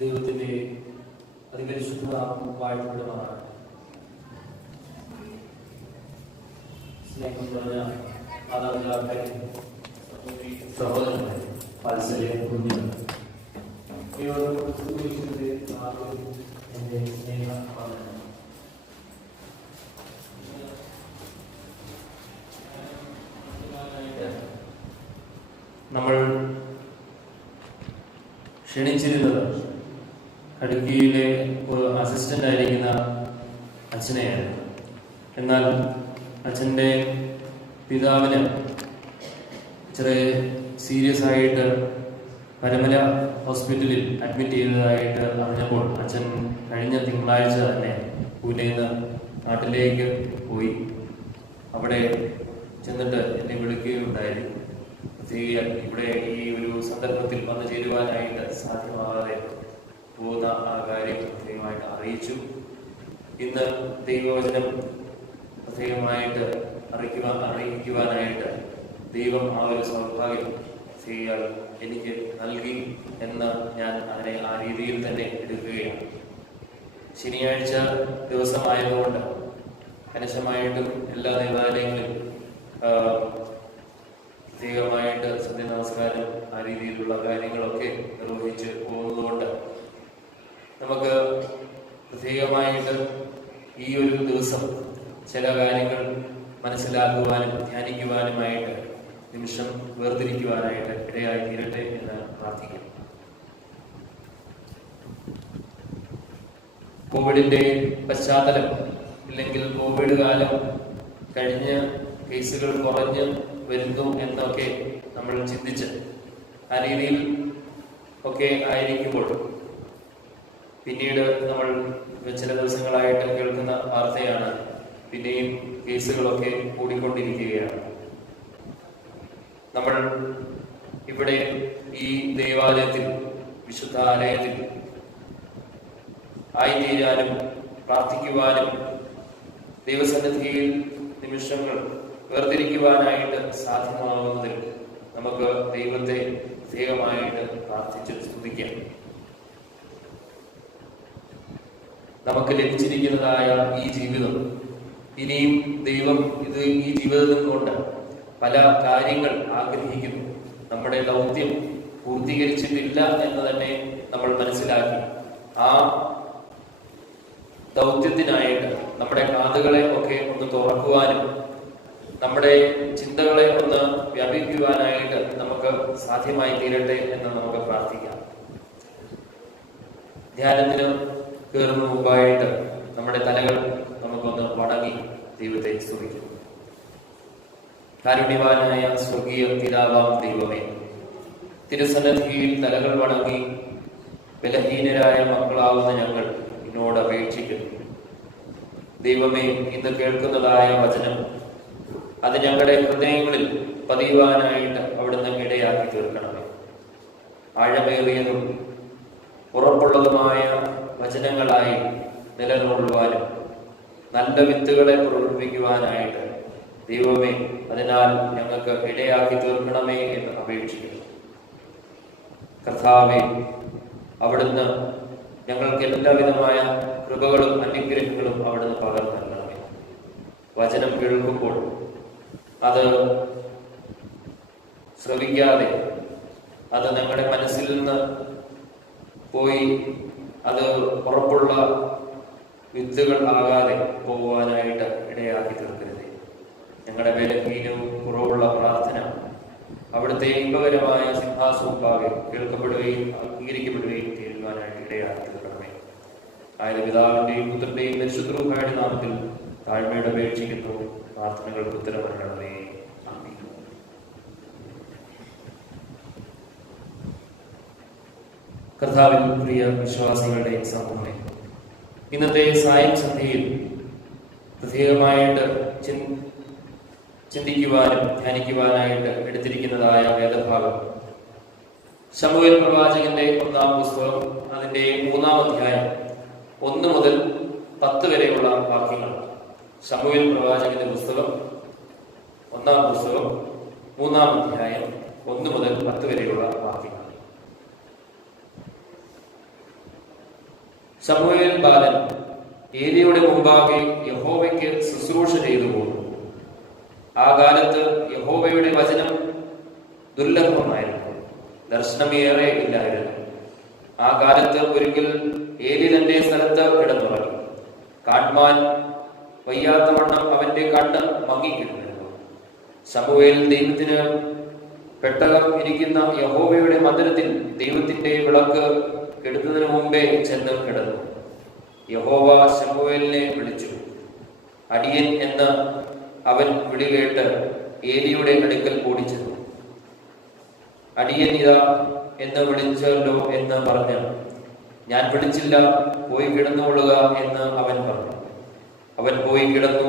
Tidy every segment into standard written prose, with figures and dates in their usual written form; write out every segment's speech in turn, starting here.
ദൈവത്തിന്റെ അതിപരിശുദ്ധ വാഴ്ത്തപ്പെടുമാറാണ്. സ്നേഹം നിറഞ്ഞ മാതാപിതാക്കളെ, സഹോദരങ്ങളെ, വാത്സല്യ കുഞ്ഞുങ്ങൾ, എന്റെ സ്നേഹം നമ്മൾ ക്ഷണിച്ചിരുന്നത് കടുക്കിയിലെ ഒരു അസിസ്റ്റന്റ് ആയിരിക്കുന്ന അച്ഛനെയാണ്. എന്നാൽ അച്ഛൻ്റെ പിതാവിന് ചെറിയ സീരിയസ് ആയിട്ട് പരമല ഹോസ്പിറ്റലിൽ അഡ്മിറ്റ് ചെയ്തതായിട്ട് അറിഞ്ഞപ്പോൾ അച്ഛൻ കഴിഞ്ഞ തിങ്കളാഴ്ച തന്നെ പൂനെയിൽ നിന്ന് നാട്ടിലേക്ക് പോയി. അവിടെ ചെന്നിട്ട് എന്നെ വിളിക്കുകയുണ്ടായി. ഇവിടെ ഈ ഒരു സന്ദർഭത്തിൽ വന്നു ചേരുവാനായിട്ട് സാധ്യമാകാതെ പോകുന്ന ആ കാര്യം പ്രത്യേകമായിട്ട് അറിയിച്ചു. ഇന്ന് ദൈവവചനം പ്രത്യേകമായിട്ട് അറിയിക്കുവാനായിട്ട് ദൈവം ആ ഒരു സൗഭാഗ്യം ചെയ്യാൻ എനിക്ക് നൽകി എന്ന് ഞാൻ അതിനെ ആ രീതിയിൽ തന്നെ എടുക്കുകയാണ്. ശനിയാഴ്ച ദിവസമായതുകൊണ്ട് കണിശമായിട്ടും എല്ലാ ദേവാലയങ്ങളിലും പ്രത്യേകമായിട്ട് സന്ധ്യ നമസ്കാരം ആ രീതിയിലുള്ള കാര്യങ്ങളൊക്കെ നിർവഹിച്ച് പോകുന്നതുകൊണ്ട് നമുക്ക് പ്രത്യേകമായിട്ട് ഈ ഒരു ദിവസം ചില കാര്യങ്ങൾ മനസ്സിലാക്കുവാനും ധ്യാനിക്കുവാനുമായിട്ട് നിമിഷം വേർതിരിക്കുവാനായിട്ട് ഇടയായി തീരട്ടെ എന്ന് പ്രാർത്ഥിക്കുന്നു. കോവിഡിന്റെ പശ്ചാത്തലം ഇല്ലെങ്കിൽ കോവിഡ് കാലം കഴിഞ്ഞ് കേസുകൾ കുറഞ്ഞ് വരുന്നു എന്നൊക്കെ നമ്മൾ ചിന്തിച്ച് ആ രീതിയിൽ ഒക്കെ ആയിരിക്കുമ്പോൾ പിന്നീട് നമ്മൾ ചില ദിവസങ്ങളായിട്ട് കേൾക്കുന്ന വാർത്തയാണ് പിന്നെയും കേസുകളൊക്കെ കൂടിക്കൊണ്ടിരിക്കുകയാണ്. നമ്മൾ ഇവിടെ ഈ ദേവാലയത്തിൽ വിശുദ്ധ ആലയത്തിൽ ആയിത്തീരാനും പ്രാർത്ഥിക്കുവാനും ദൈവസന്നിധിയിൽ നിമിഷങ്ങൾ വേർതിരിക്കുവാനായിട്ട് സാധ്യമാകുന്നതിൽ നമുക്ക് ദൈവത്തെ പ്രത്യേകമായിട്ട് പ്രാർത്ഥിച്ച് സ്തുതിക്കാം. നമുക്ക് ലഭിച്ചിരിക്കുന്നതായ ഈ ജീവിതം ഇനിയും ദൈവം ഈ ജീവിതം കൊണ്ട് പല കാര്യങ്ങൾ ആഗ്രഹിക്കുന്നു. നമ്മുടെ ദൗത്യം പൂർത്തീകരിച്ചിട്ടില്ല എന്ന് തന്നെ നമ്മൾ മനസ്സിലാക്കി ആ ദൗത്യത്തിനായിട്ട് നമ്മുടെ കാതുകളെ ഒക്കെ ഒന്ന് തുറക്കുവാനും നമ്മുടെ ചിന്തകളെ ഒന്ന് വ്യാപിക്കുവാനായിട്ട് നമുക്ക് സാധ്യമായി തീരട്ടെ എന്ന് നമുക്ക് പ്രാർത്ഥിക്കാം. ധ്യാനത്തിന് കയറുന്ന മുമ്പായിട്ട് നമ്മുടെ തലകൾ നമുക്കൊന്ന് വണങ്ങി ദൈവത്തെ സ്തുതിക്കും. കാരുണ്യവാനായ സ്വർഗീയ പിതാവാം ദൈവമേ, തിരുസന്നിധിയിൽ തലകൾ വണങ്ങി ബലഹീനരായ മക്കളാവുന്ന ഞങ്ങൾ എന്നോട് അപേക്ഷിക്കുന്നു. ദൈവമേ, ഇന്ന് കേൾക്കുന്നതായ വചനം അത് ഞങ്ങളുടെ ഹൃദയങ്ങളിൽ പതിയുവാനായിട്ട് അവിടുന്ന് ഇടയാക്കി തീർക്കണമേ. ആഴമേറിയതും ഉറപ്പുള്ളതുമായ വചനങ്ങളായി നിലകൊള്ളുവാനും നല്ല വിത്തുകളെ പ്രവർത്തിക്കുവാനായിട്ട് ദൈവമേ, അതിനാൽ ഞങ്ങൾക്ക് ഇടയാക്കി തീർക്കണമേ എന്ന് അപേക്ഷിക്കുന്നു. കർത്താവേ, അവിടുന്ന് ഞങ്ങൾക്ക് എല്ലാവിധമായ കൃപകളും അനുഗ്രഹങ്ങളും അവിടുന്ന് പകർന്നു നൽകണമേ. വചനം കേൾക്കുമ്പോൾ അത് ശ്രവിക്കാതെ അത് ഞങ്ങളുടെ മനസ്സിൽ നിന്ന് പോയി അത് ഉറപ്പുള്ള വിത്തുകൾ ആകാതെ പോകുവാനായിട്ട് ഇടയാക്കി തീർക്കരുതേ. ഞങ്ങളുടെ ബലഹീനവും കുറവുള്ള പ്രാർത്ഥന അവിടുത്തെ ഇമ്പകരമായ സിംഹാസമുമ്പാകെ കേൾക്കപ്പെടുകയും അംഗീകരിക്കപ്പെടുകയും തീരുവാനായിട്ട് ഇടയാക്കി തീർക്കണമേ. ആയത് പിതാവിന്റെയും പുത്രന്റെയും പരിശുദ്ധരുടെ നാമത്തിൽ താഴ്മയുടെ അപേക്ഷിക്കുന്നു. പ്രാർത്ഥനകൾക്ക് ഉത്തരം നൽകണമേ. ആമീൻ. കർത്താവിൻ പ്രിയ വിശ്വാസികളുടെ സമൂഹമേ, ഇന്നത്തെ സായം സന്ധ്യയിൽ പ്രത്യേകമായിട്ട് ചിന്തിക്കുവാനും ധ്യാനിക്കുവാനായിട്ട് എടുത്തിരിക്കുന്നതായ വേദഭാഗം ശമൂവേൽ പ്രവാചകന്റെ 1-ാം പുസ്തകം, അതിന്റെ 3-ാം അധ്യായം 1 മുതൽ 10 വരെയുള്ള വാക്യങ്ങൾ. ശമൂവേൽ പ്രവാചകന്റെ പുസ്തകം 1-ാം പുസ്തകം 3-ാം അധ്യായം 1 മുതൽ 10 വരെയുള്ള വാക്യങ്ങൾ. ശമൂവേൽ ബാലൻ ഏലിയുടെ മുമ്പാകെ യഹോവയ്ക്ക് ശുശ്രൂഷ ചെയ്തു പോന്നു. ആ കാലത്ത് യഹോവയുടെ വചനം ദുർലഭമായിരുന്നു, ദർശനമേറെ ഇല്ലായിരുന്നു. ആ കാലത്ത് ഒരിക്കൽ ഏലി തന്റെ സ്ഥലത്ത് കിടന്നുറങ്ങി. കാട്മാൻ വയ്യാത്തവണ്ണം അവന്റെ കണ്ണ് മങ്ങിക്കിടന്നിരുന്നു. ശമൂവേൽ ദൈവത്തിന് പെട്ടകം ഇരിക്കുന്ന യഹോവയുടെ മന്ദിരത്തിൽ ദൈവത്തിന്റെ വിളക്ക് കെടുന്നതിന് മുമ്പേ ചെന്ന് കിടന്നു. യഹോവ ശമൂവേലിനെ വിളിച്ചു. അടിയൻ എന്ന് അവൻ വിളി കേട്ട് ഏലിയുടെ അടുക്കൽ ഓടിച്ചെന്നു. അടിയൻ ഇതാ എന്ന് വിളിച്ചല്ലോ എന്ന് പറഞ്ഞു. ഞാൻ വിളിച്ചില്ല, പോയി കിടന്നുകൊള്ളുക എന്ന് അവൻ പറഞ്ഞു. അവൻ പോയി കിടന്നു.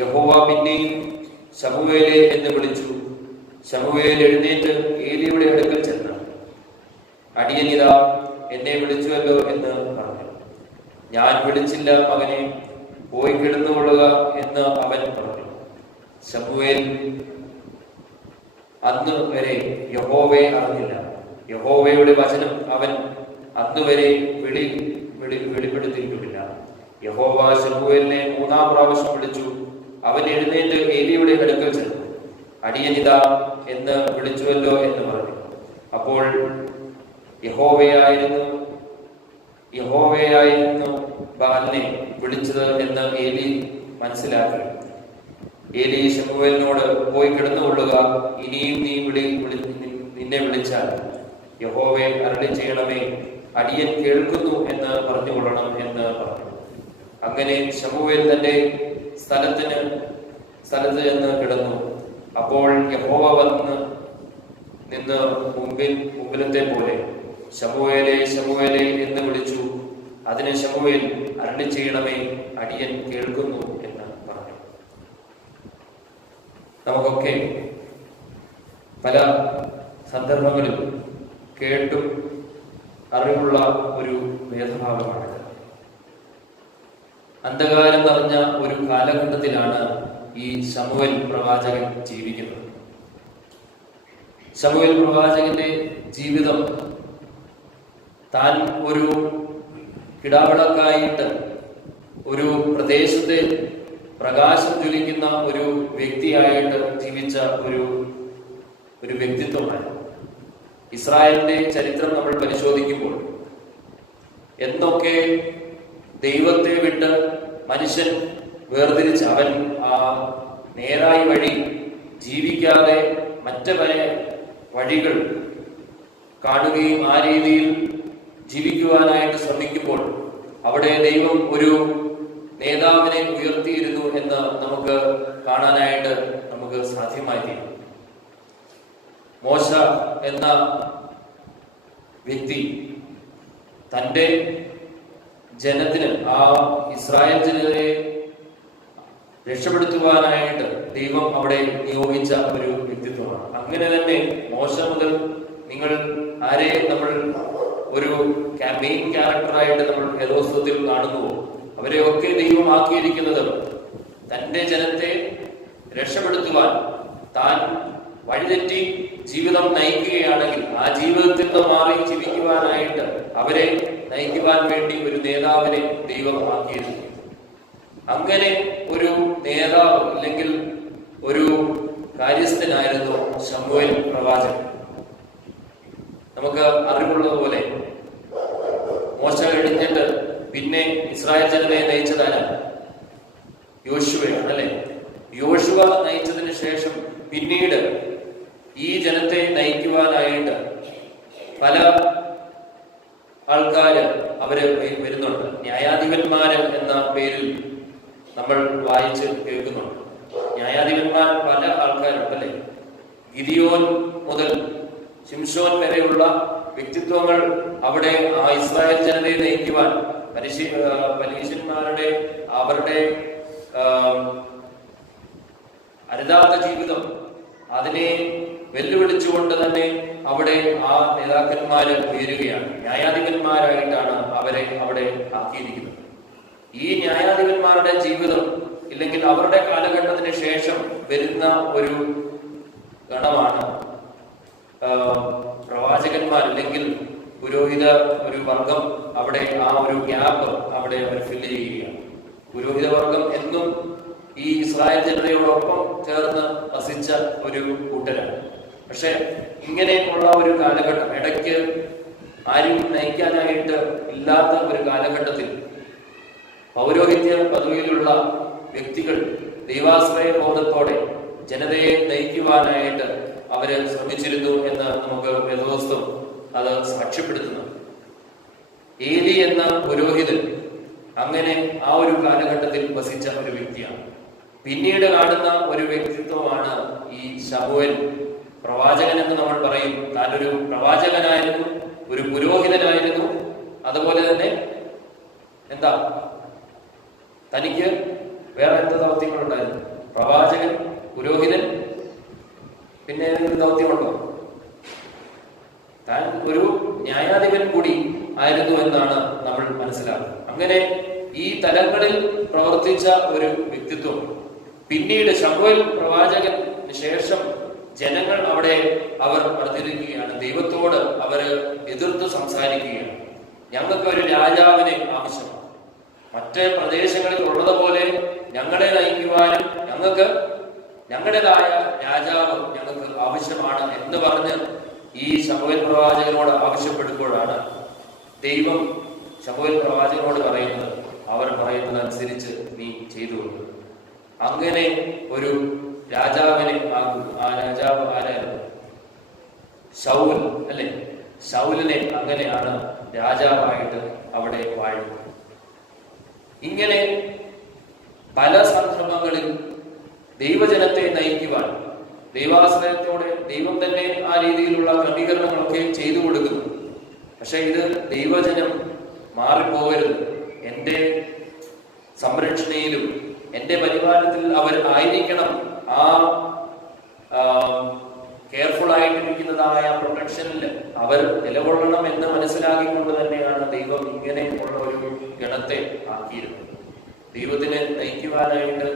യഹോവ പിന്നെയും ശമൂവേലേ എന്ന് വിളിച്ചു. ശമൂവേൽ എഴുന്നേറ്റ് ഏലിയുടെ അടുക്കൽ ചെന്നു. അടിയൻ ഇതാ എന്നെ വിളിച്ചുവല്ലോ എന്ന് പറഞ്ഞു. ഞാൻ വിളിച്ചില്ല മകനെ, പോയി കിടന്നുകൊള്ളുക എന്ന് അവൻ പറഞ്ഞു. ശമൂവേൽ അന്ന് വരെ യഹോവയെ അറിഞ്ഞില്ല. യഹോവയുടെ വചനം അവൻ അന്നുവരെ വെളിപ്പെടുത്തിയിട്ടുമില്ല. യഹോവ ശമൂവേലിനെ 3-ാം പ്രാവശ്യം വിളിച്ചു. അവൻ എഴുന്നേറ്റ് ഏലിയുടെ അടുക്കൽ ചെന്നു. അടിയനിതാ എന്ന് വിളിച്ചുവല്ലോ എന്ന് പറഞ്ഞു. അപ്പോൾ യഹോവയായിരുന്നു ബാലനെ വിളിച്ചത് എന്ന് ഏലി മനസ്സിലാക്കി. ഏലി ശമൂവേലിനോട്, പോയി കിടന്നുകൊള്ളുക, ഇനിയും നീ നിന്നെ വിളിച്ചാൽ യഹോവയെ അരുളി ചെയ്യണമേ, അടിയൻ കേൾക്കുന്നു എന്ന് പറഞ്ഞുകൊള്ളണം എന്ന് പറഞ്ഞു. അങ്ങനെ ശമൂവേൽ തന്റെ സ്ഥലത്ത് ചെന്ന് കിടന്നു. അപ്പോൾ യഹോവ വന്ന് നിന്ന് മുമ്പിലത്തെ പോലെ ശമൂവേലേ ശമൂവേലേ എന്ന് വിളിച്ചു. അതിന് ശമൂവേൽ, അരുളി ചെയ്യണമേ, അടിയൻ കേൾക്കുന്നു എന്ന് പറഞ്ഞു. നമുക്കൊക്കെ പല സന്ദർഭങ്ങളിൽ കേട്ടും അറിവുള്ള ഒരു വേദഭാഗമാണിത്. അന്ധകാരം നിറഞ്ഞ ഒരു കാലഘട്ടത്തിലാണ് ഈ ശമൂവേൽ പ്രവാചകൻ ജീവിക്കുന്നത്. ശമൂവേൽ പ്രവാചകന്റെ ജീവിതം താൻ ഒരു കിടാവിളക്കായിട്ട് ഒരു പ്രദേശത്തെ പ്രകാശം ജ്വലിക്കുന്ന ഒരു വ്യക്തിയായിട്ട് ജീവിച്ച ഒരു വ്യക്തിത്വമാണ്. ഇസ്രായേലിന്റെ ചരിത്രം നമ്മൾ പരിശോധിക്കുമ്പോൾ എന്തൊക്കെ ദൈവത്തെ വിട്ട് മനുഷ്യൻ വേർതിരിച്ച് അവൻ ആ നേരായ വഴി ജീവിക്കാതെ മറ്റ് പല വഴികൾ കാണുകയും ആ രീതിയിൽ ജീവിക്കുവാനായിട്ട് ശ്രമിക്കുമ്പോൾ അവിടെ ദൈവം ഒരു നേതാവിനെ ഉയർത്തിയിരുന്നു എന്ന് നമുക്ക് കാണാനായിട്ട് നമുക്ക് സാധ്യമായി തീരും. മോശ എന്ന വ്യക്തി തൻ്റെ ജനത്തിന്, ആ ഇസ്രായേൽ ജനതയെ രക്ഷപ്പെടുത്തുവാനായിട്ട് ദൈവം അവിടെ നിയോഗിച്ച ഒരു വ്യക്തിത്വമാണ്. അങ്ങനെ തന്നെ മോശ മുതൽ നിങ്ങൾ ആരെയും നമ്മൾ ഒരു മെയിൻ ക്യാരക്ടറായിട്ട് നമ്മൾ വേദോസ്തവത്തിൽ കാണുന്നുവോ, അവരെയൊക്കെ ദൈവം ആക്കിയിരിക്കുന്നത് തൻ്റെ ജനത്തെ രക്ഷപ്പെടുത്തുവാൻ, താൻ വഴിതെറ്റി ജീവിതം നയിക്കുകയാണെങ്കിൽ ആ ജീവിതത്തിൽ നിന്ന് മാറി ജീവിക്കുവാനായിട്ട് അവരെ നയിക്കുവാൻ വേണ്ടി ഒരു നേതാവിനെ ദൈവം ആക്കിയിരുന്നു. അങ്ങനെ ഒരു നേതാവ് അല്ലെങ്കിൽ ഒരു കാര്യസ്ഥനായിരുന്നു ശമൂവേൽ പ്രവാചകൻ. നമുക്ക് അറിവുള്ളതുപോലെ മോശ കഴിഞ്ഞിട്ട് പിന്നെ ഇസ്രായേൽ ജനതയെ നയിച്ചതാരാണ്? യോശുവയാണ്, അല്ലെ? യോശുവ നയിച്ചതിന് ശേഷം പിന്നീട് ഈ ജനത്തെ നയിക്കുവാനായിട്ട് പല ആൾക്കാര് അവര് വരുന്നുണ്ട്. ന്യായാധിപന്മാര് എന്ന പേരിൽ നമ്മൾ വായിച്ച് കേൾക്കുന്നുണ്ട്. ന്യായാധിപന്മാർ പല ആൾക്കാരുണ്ടല്ലേ. ഗിദിയോൻ മുതൽ ശിംശോൻ വരെയുള്ള വ്യക്തിത്വങ്ങൾ അവിടെ ആ ഇസ്രായേൽ ജനതയെ നയിക്കുവാൻ പരീശന്മാരുടെ അവരുടെ അരുതാത്ത ജീവിതം അതിനെ വെല്ലുവിളിച്ചുകൊണ്ട് തന്നെ അവിടെ ആ നേതാക്കന്മാര് ഉയരുകയാണ്. ന്യായാധിപന്മാരായിട്ടാണ് അവരെ അവിടെ ആക്കിയിരിക്കുന്നത്. ഈ ന്യായാധിപന്മാരുടെ ജീവിതം ഇല്ലെങ്കിൽ അവരുടെ കാലഘട്ടത്തിന് ശേഷം വരുന്ന ഒരു ഗണമാണ് പ്രവാചകന്മാർ അല്ലെങ്കിൽ പുരോഹിത ഒരു വർഗം. അവിടെ ആ ഒരു ഗ്യാപ്പ് അവിടെ അവർ ഫില്ല് ചെയ്യുകയാണ്. പുരോഹിത വർഗം എന്നും ഈ ഇസ്രായേൽ ജനതയോടൊപ്പം ചേർന്ന് വസിച്ച ഒരു കൂട്ടരാണ്. പക്ഷെ ഇങ്ങനെയുള്ള ഒരു കാലഘട്ടം, ഇടയ്ക്ക് ആരും നയിക്കാനായിട്ട് ഇല്ലാത്ത ഒരു കാലഘട്ടത്തിൽ പൗരോഹിത്യ പദവിയിലുള്ള വ്യക്തികൾ ദൈവാശ്രയ ബോധത്തോടെ ജനതയെ നയിക്കുവാനായിട്ട് അവര് ശ്രമിച്ചിരുന്നു എന്ന് നമുക്ക് വേദോസ്തവം അത് സാക്ഷ്യപ്പെടുത്തുന്നു. ഏലി എന്ന പുരോഹിതൻ അങ്ങനെ ആ ഒരു കാലഘട്ടത്തിൽ വസിച്ച ഒരു വ്യക്തിയാണ്. പിന്നീട് കാണുന്ന ഒരു വ്യക്തിത്വമാണ് ഈ ശമൂവേൽ പ്രവാചകൻ എന്ന് നമ്മൾ പറയും. താൻ ഒരു പ്രവാചകനായിരുന്നു, ഒരു പുരോഹിതനായിരുന്നു. അതുപോലെ തന്നെ എന്താ, തനിക്ക് വേറെ എന്ത് ദൗത്യങ്ങളുണ്ടായിരുന്നു? പ്രവാചകൻ, പുരോഹിതൻ, പിന്നെ ഏതെങ്കിലും ദൗത്യമുണ്ടോ? താൻ ഒരു ന്യായാധിപൻ കൂടി ആയിരുന്നു എന്നാണ് നമ്മൾ മനസ്സിലാക്കുന്നത്. അങ്ങനെ ഈ തലങ്ങളിൽ പ്രവർത്തിച്ച ഒരു വ്യക്തിത്വം പിന്നീട് ശമൂവേൽ പ്രവാചകന് ശേഷം ജനങ്ങൾ അവിടെ അവർ പറഞ്ഞിരിക്കുകയാണ്, ദൈവത്തോട് അവര് എതിർത്ത് സംസാരിക്കുകയാണ്. ഞങ്ങൾക്ക് ഒരു രാജാവിനെ ആവശ്യമാണ്, മറ്റ് പ്രദേശങ്ങളിൽ ഉള്ളതുപോലെ ഞങ്ങളെ നയിക്കുവാനും ഞങ്ങൾക്ക് ഞങ്ങളുടേതായ രാജാവ് ഞങ്ങൾക്ക് ആവശ്യമാണ് എന്ന് പറഞ്ഞ് ഈ ശമൂവേൽ പ്രവാചകനോട് ആവശ്യപ്പെടുമ്പോഴാണ് ദൈവം ശമൂവേൽ പ്രവാചകനോട് പറയുന്നത്, അവർ പറയുന്നത് അനുസരിച്ച് നീ ചെയ്തു. അങ്ങനെ ഒരു രാജാവിനെ ആക്കുന്നു. ആ രാജാവ് ആരായിരുന്നു? ശൗൽ, അല്ലെ? ശൗലിനെ അങ്ങനെയാണ് രാജാവായിട്ട് അവിടെ വാഴുന്നത്. ഇങ്ങനെ പല സന്ദർഭങ്ങളിൽ ദൈവജനത്തെ നയിക്കുവാൻ ദൈവാശ്രയത്തോടെ ദൈവം തന്നെ ആ രീതിയിലുള്ള ക്രമീകരണങ്ങളൊക്കെ ചെയ്തു കൊടുക്കുന്നു. പക്ഷെ ഇത് ദൈവജനം മാറിപ്പോകരുത്, എൻ്റെ സംരക്ഷണയിലും എൻ്റെ പരിപാലനത്തിൽ അവർ ആയിരിക്കണം, ആ കെയർഫുൾ ആയിട്ടിരിക്കുന്നതായ പ്രൊട്ടക്ഷനിൽ അവർ നിലകൊള്ളണം എന്ന് മനസ്സിലാക്കിക്കൊണ്ട് തന്നെയാണ് ദൈവം ഇങ്ങനെ ഉള്ള ഒരു ഗണത്തെ ആക്കിയിരുന്നത്. ദൈവത്തിന് നയിക്കുവാനായിട്ട്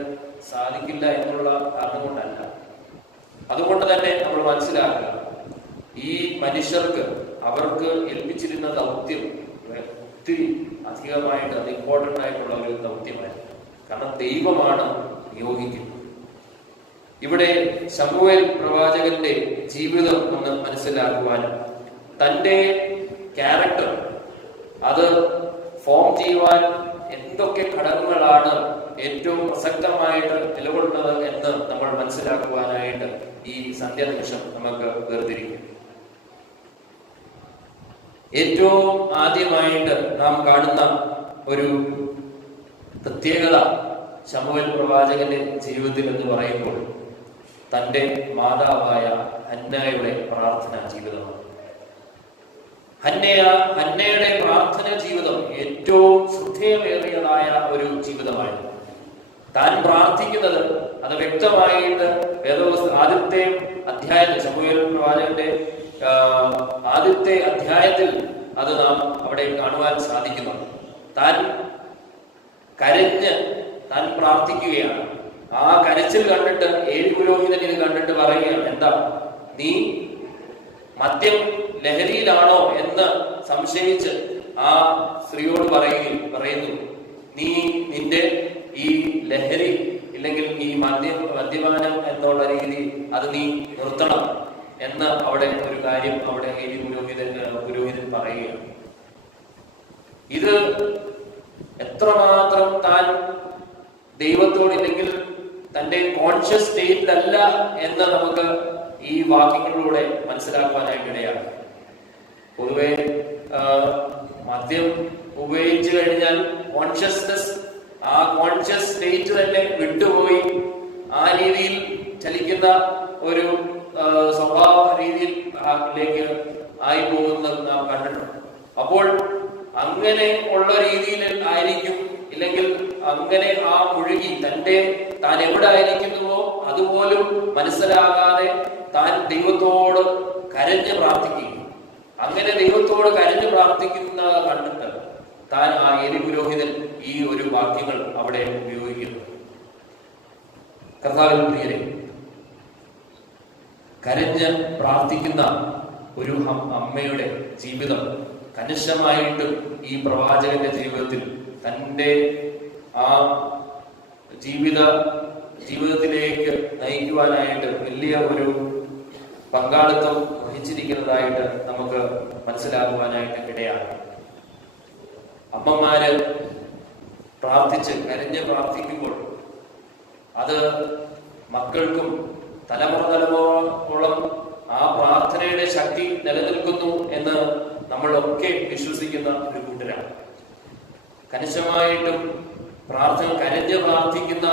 സാധിക്കില്ല എന്നുള്ള കാരണം കൊണ്ടല്ല. അതുകൊണ്ട് തന്നെ നമ്മൾ മനസ്സിലാക്കുക, ഈ മനുഷ്യർക്ക് അവർക്ക് ഏൽപ്പിച്ചിരുന്ന ദൗത്യം ഒത്തിരി അധികമായിട്ട് അത് ഇമ്പോർട്ടൻ്റ് ആയിട്ടുള്ള ഒരു ദൗത്യമായിരുന്നു. കാരണം ദൈവമാണ് നിയോഗിക്കുന്നത്. ഇവിടെ ശമൂവേൽ പ്രവാചകന്റെ ജീവിതം ഒന്ന് മനസ്സിലാക്കുവാനും തൻ്റെ ക്യാരക്ടർ അത് ഫോം ചെയ്യുവാൻ എന്തൊക്കെ ഘടകങ്ങളാണ് ഏറ്റവും പ്രസക്തമായിട്ട് നിലകൊള്ളുന്നത് എന്ന് നമ്മൾ മനസ്സിലാക്കുവാനായിട്ട് ഈ സന്ധ്യാനിമിഷം നമുക്ക് വേർതിരിക്കും. ഏറ്റവും ആദ്യമായിട്ട് നാം കാണുന്ന ഒരു പ്രത്യേകത ശമൂവേൽ പ്രവാചകന്റെ ജീവിതത്തിൽ എന്ന് പറയുമ്പോൾ തന്റെ മാതാവായ ഹന്നയുടെ പ്രാർത്ഥനാ ജീവിതമാണ്. ഹന്നയുടെ പ്രാർത്ഥന ജീവിതം ഏറ്റവും ശ്രദ്ധേയമേറിയതായ ഒരു ജീവിതമായിരുന്നു. താൻ പ്രാർത്ഥിക്കുന്നത് അത് വ്യക്തമായിട്ട് ആദ്യത്തെ അധ്യായത്തിൽ, ശമൂവേൽ പ്രവാചകന്റെ ആദ്യത്തെ അധ്യായത്തിൽ അത് നാം അവിടെ കാണുവാൻ സാധിക്കുന്നു. താൻ കരഞ്ഞ് താൻ പ്രാർത്ഥിക്കുകയാണ്. ആ കരച്ചിൽ കണ്ടിട്ട് ഏഴ് പുരോഹിതൻ ഇത് കണ്ടിട്ട് പറയുകയാണ്, എന്താ നീ മദ്യം ലഹരിയിലാണോ എന്ന് സംശയിച്ച് ആ സ്ത്രീയോട് പറയുന്നു, നീ നിന്റെ ഈ ലഹരി ഇല്ലെങ്കിൽ ഈ മദ്യപാനം എന്നുള്ള രീതി അത് നീ നിർത്തണം എന്ന് അവിടെ ഒരു കാര്യം അവിടെ ഏഴ് പുരോഹിതൻ പറയുകയാണ്. ഇത് എത്രമാത്രം താൻ ദൈവത്തോട് ഇല്ലെങ്കിൽ തന്റെ കോൺഷ്യസ് സ്റ്റേറ്റിലല്ല എന്ന് നമുക്ക് ഈ വാക്യങ്ങളിലൂടെ മനസ്സിലാക്കാനായിട്ടിടയാണ്. പൊതുവെ മദ്യം ഉപയോഗിച്ചു കഴിഞ്ഞാൽ ആ കോൺഷ്യസ് സ്റ്റേറ്റ് തന്നെ വിട്ടുപോയി ആ രീതിയിൽ ചലിക്കുന്ന ഒരു സ്വഭാവ രീതിയിലേക്ക് ആയി പോകുന്നത് നാം കണ്ടിട്ടുണ്ട്. അപ്പോൾ അങ്ങനെ ഉള്ള രീതിയിൽ ആയിരിക്കും, ഇല്ലെങ്കിൽ അങ്ങനെ ആ മുഴുകി താൻ എവിടെ ആയിരിക്കുന്നുവോ അതുപോലും മനസ്സിലാകാതെ താൻ ദൈവത്തോട് കരഞ്ഞ് പ്രാർത്ഥിക്കും. അങ്ങനെ ദൈവത്തോട് കരഞ്ഞ് പ്രാർത്ഥിക്കുന്ന കണ്ടിട്ട് താൻ ആ ഏലി പുരോഹിതൻ ഈ ഒരു വാക്യങ്ങൾ അവിടെ ഉപയോഗിക്കുന്നു. കർത്താവിൻ പ്രിയരെ, കരഞ്ഞ് പ്രാർത്ഥിക്കുന്ന ഒരു അമ്മയുടെ ജീവിതം കനിഷ്ഠമായിട്ടും ഈ പ്രവാചകന്റെ ജീവിതത്തിൽ തന്റെ ആ ജീവിതത്തിലേക്ക് നയിക്കുവാനായിട്ട് വലിയ ഒരു പങ്കാളിത്തം വഹിച്ചിരിക്കുന്നതായിട്ട് നമുക്ക് മനസ്സിലാക്കുവാനായിട്ട് ഇടയാണ്. അമ്മമാര് കരഞ്ഞ് പ്രാർത്ഥിക്കുമ്പോൾ അത് മക്കൾക്കും തലമുറയോളം ആ പ്രാർത്ഥനയുടെ ശക്തി നിലനിൽക്കുന്നു എന്ന് നമ്മളൊക്കെ വിശ്വസിക്കുന്ന ഒരു കൂട്ടരാണ്. കനിഷ്ഠമായിട്ടും കരഞ്ഞ് പ്രാർത്ഥിക്കുന്ന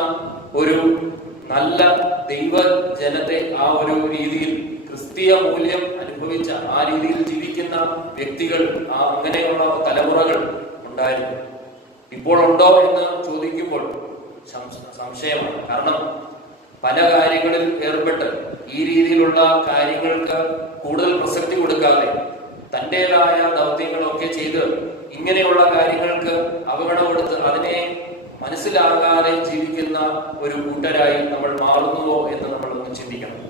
ഒരു നല്ല ദൈവജനത്തെ ആ ഒരു രീതിയിൽ ക്രിസ്തീയ മൂല്യം അനുഭവിച്ച ആ രീതിയിൽ ജീവിക്കുന്ന വ്യക്തികൾ അങ്ങനെയുള്ള തലമുറകൾ ഉണ്ടായിരുന്നു. ഇപ്പോൾ ഉണ്ടോ എന്ന് ചോദിക്കുമ്പോൾ സംശയമാണ്. കാരണം പല കാര്യങ്ങളിൽ ഏർപ്പെട്ട് ഈ രീതിയിലുള്ള കാര്യങ്ങൾക്ക് കൂടുതൽ പ്രസക്തി കൊടുക്കാതെ തന്റേതായ ദൗത്യങ്ങളൊക്കെ ചെയ്ത് ഇങ്ങനെയുള്ള കാര്യങ്ങൾക്ക് അവഗണന കൊടുത്ത് അതിനെ മനസ്സിലാകാതെ ജീവിക്കുന്ന ഒരു കൂട്ടരായി നമ്മൾ മാറുന്നുവോ എന്ന് നമ്മൾ ഒന്ന് ചിന്തിക്കണം.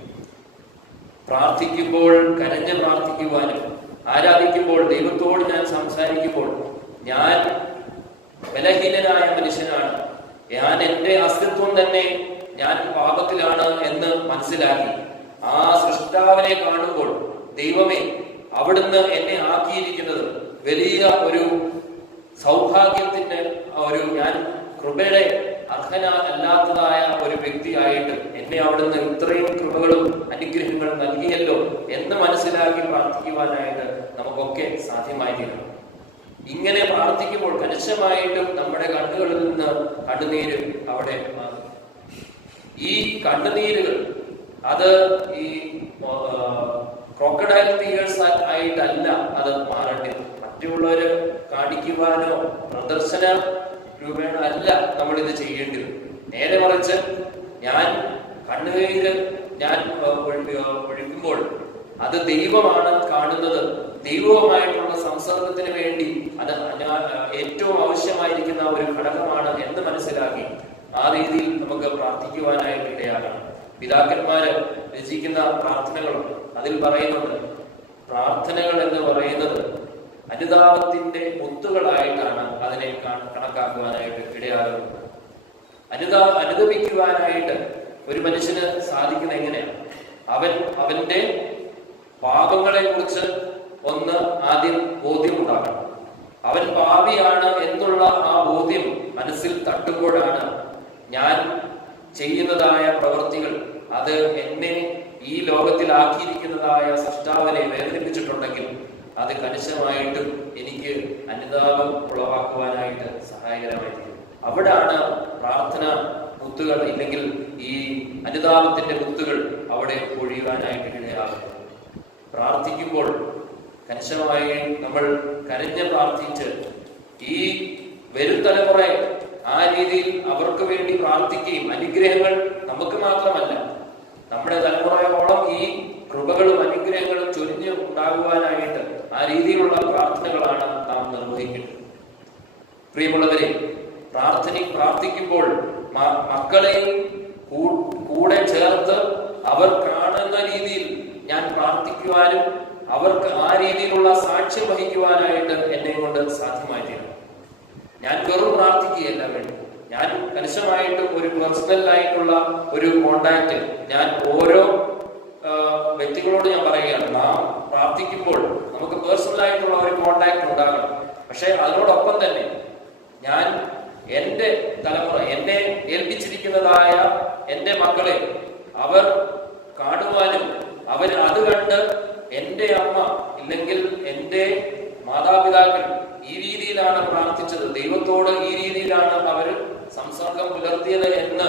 പ്രാർത്ഥിക്കുമ്പോൾ കരഞ്ഞ് പ്രാർത്ഥിക്കുവാനും ആരാധിക്കുമ്പോൾ ദൈവത്തോട് ഞാൻ സംസാരിക്കുമ്പോൾ ഞാൻ ബലഹീനനായ മനുഷ്യനാണ്, ഞാൻ എന്റെ അസ്തിത്വം തന്നെ ഞാൻ പാപത്തിലാണ് എന്ന് മനസ്സിലാക്കി ആ സൃഷ്ടാവിനെ കാണുമ്പോൾ ദൈവമേ അവിടുന്ന് എന്നെ ആക്കിയിരിക്കുന്നത് വലിയ ഒരു സൗഭാഗ്യത്തിന്റെ ഞാൻ കൃപയുടെ അർഹനല്ലാത്തതായ ഒരു വ്യക്തിയായിട്ട് എന്നെ അവിടുന്ന് ഇത്രയും കൃപകളും അനുഗ്രഹങ്ങളും നൽകിയല്ലോ എന്ന് മനസ്സിലാക്കി പ്രാർത്ഥിക്കുവാനായിട്ട് നമുക്കൊക്കെ സാധ്യമായി തീരണം. ഇങ്ങനെ പ്രാർത്ഥിക്കുമ്പോൾ കനിഷ്ഠമായിട്ടും നമ്മുടെ കണ്ണുകളിൽ നിന്ന് കണ്ണുനീര് അവിടെ മാറും. ഈ കണ്ണുനീരുകൾ അത് ഈ ക്രോക്കഡൈൽ ടീയേഴ്സ് ആയിട്ടല്ല അത് മാറേണ്ടത്. മറ്റുള്ളവര് കാണിക്കുവാനോ പ്രദർശന രൂപേണ അല്ല നമ്മൾ ഇത് ചെയ്യേണ്ടത്. നേരെ മറിച്ച് ഞാൻ കണ്ണുനീര് ഒഴുകുമ്പോൾ അത് ദൈവമാണ് കാണുന്നത്. ദൈവവുമായിട്ടുള്ള സംസർഗത്തിന് വേണ്ടി അത് ഏറ്റവും ആവശ്യമായിരിക്കുന്ന ഒരു ഘടകമാണ് എന്ന് മനസ്സിലാക്കി ആ രീതിയിൽ നമുക്ക് പ്രാർത്ഥിക്കുവാനായിട്ട് ഇടയാകണം. പിതാക്കന്മാര് രചിക്കുന്ന പ്രാർത്ഥനകളും അതിൽ പറയുന്നുണ്ട്, പ്രാർത്ഥനകൾ എന്ന് പറയുന്നത് അനുതാപത്തിന്റെ മുത്തുകളായിട്ടാണ് അതിനെ കണക്കാക്കുവാനായിട്ട് ഇടയാകുന്നത്. അനുദപിക്കുവാനായിട്ട് ഒരു മനുഷ്യന് സാധിക്കുന്ന എങ്ങനെയാണ്? അവന്റെ പാപങ്ങളെ കുറിച്ച് ആദ്യം ബോധ്യമുണ്ടാക്കണം. അവൻ പാപിയാണ് എന്നുള്ള ആ ബോധ്യം മനസ്സിൽ തട്ടുമ്പോഴാണ് ഞാൻ ചെയ്യുന്നതായ പ്രവൃത്തികൾ അത് എന്നെ ഈ ലോകത്തിൽ ആക്കിയിരിക്കുന്നതായ സൃഷ്ടാവിനെ വേദനിപ്പിച്ചിട്ടുണ്ടെങ്കിൽ അത് കണിശമായിട്ടും എനിക്ക് അനുതാപം ഉളവാക്കുവാനായിട്ട് സഹായകരമായിരിക്കും. അവിടാണ് പ്രാർത്ഥന മുത്തുകൾ ഇല്ലെങ്കിൽ ഈ അനുതാപത്തിന്റെ മുത്തുകൾ അവിടെ പൊഴിയുവാനായിട്ട് ഇടയാകുന്നത്. പ്രാർത്ഥിക്കുമ്പോൾ കണിശമായി നമ്മൾ കരഞ്ഞ് പ്രാർത്ഥിച്ച് ഈ വരും തലമുറ ആ രീതിയിൽ അവർക്ക് വേണ്ടി പ്രാർത്ഥിക്കുകയും അനുഗ്രഹങ്ങൾ നമുക്ക് മാത്രമല്ല നമ്മുടെ തലമുറയോളം ഈ കൃപകളും അനുഗ്രഹങ്ങളും ചൊരിഞ്ഞ് ഉണ്ടാകുവാനായിട്ട് ആ രീതിയിലുള്ള പ്രാർത്ഥനകളാണ് നാം നിർവഹിക്കുന്നത്. പ്രിയമുള്ളവരെ, പ്രാർത്ഥിക്കുമ്പോൾ മക്കളെയും കൂടെ ചേർത്ത് അവർ കാണുന്ന രീതിയിൽ ഞാൻ പ്രാർത്ഥിക്കുവാനും അവർക്ക് ആ രീതിയിലുള്ള സാക്ഷ്യം വഹിക്കുവാനായിട്ട് എന്നെ കൊണ്ട് സാധ്യമായി തീരണം. ഞാൻ വെറും പ്രാർത്ഥിക്കുകയല്ല വേണ്ടി, ഞാൻ കണിശമായിട്ട് ഒരു പേഴ്സണലായിട്ടുള്ള ഒരു കോണ്ടാക്ട് ഞാൻ ഓരോ വ്യക്തികളോട് ഞാൻ പറയുകയാണ്. നാം പ്രാർത്ഥിക്കുമ്പോൾ നമുക്ക് പേഴ്സണലായിട്ടുള്ള ഒരു കോണ്ടാക്ട് ഉണ്ടാകണം. പക്ഷെ അതിനോടൊപ്പം തന്നെ ഞാൻ എന്റെ തലമുറ, എന്നെ ഏൽപ്പിച്ചിരിക്കുന്നതായ എന്റെ മക്കളെ അവർ കാണുവാനും അവർ അത് കണ്ട് എന്റെ അമ്മ ഇല്ലെങ്കിൽ എന്റെ മാതാപിതാക്കൾ ഈ രീതിയിലാണ് പ്രാർത്ഥിച്ചത്, ദൈവത്തോട് ഈ രീതിയിലാണ് അവർ സംസർഗം പുലർത്തിയത് എന്ന്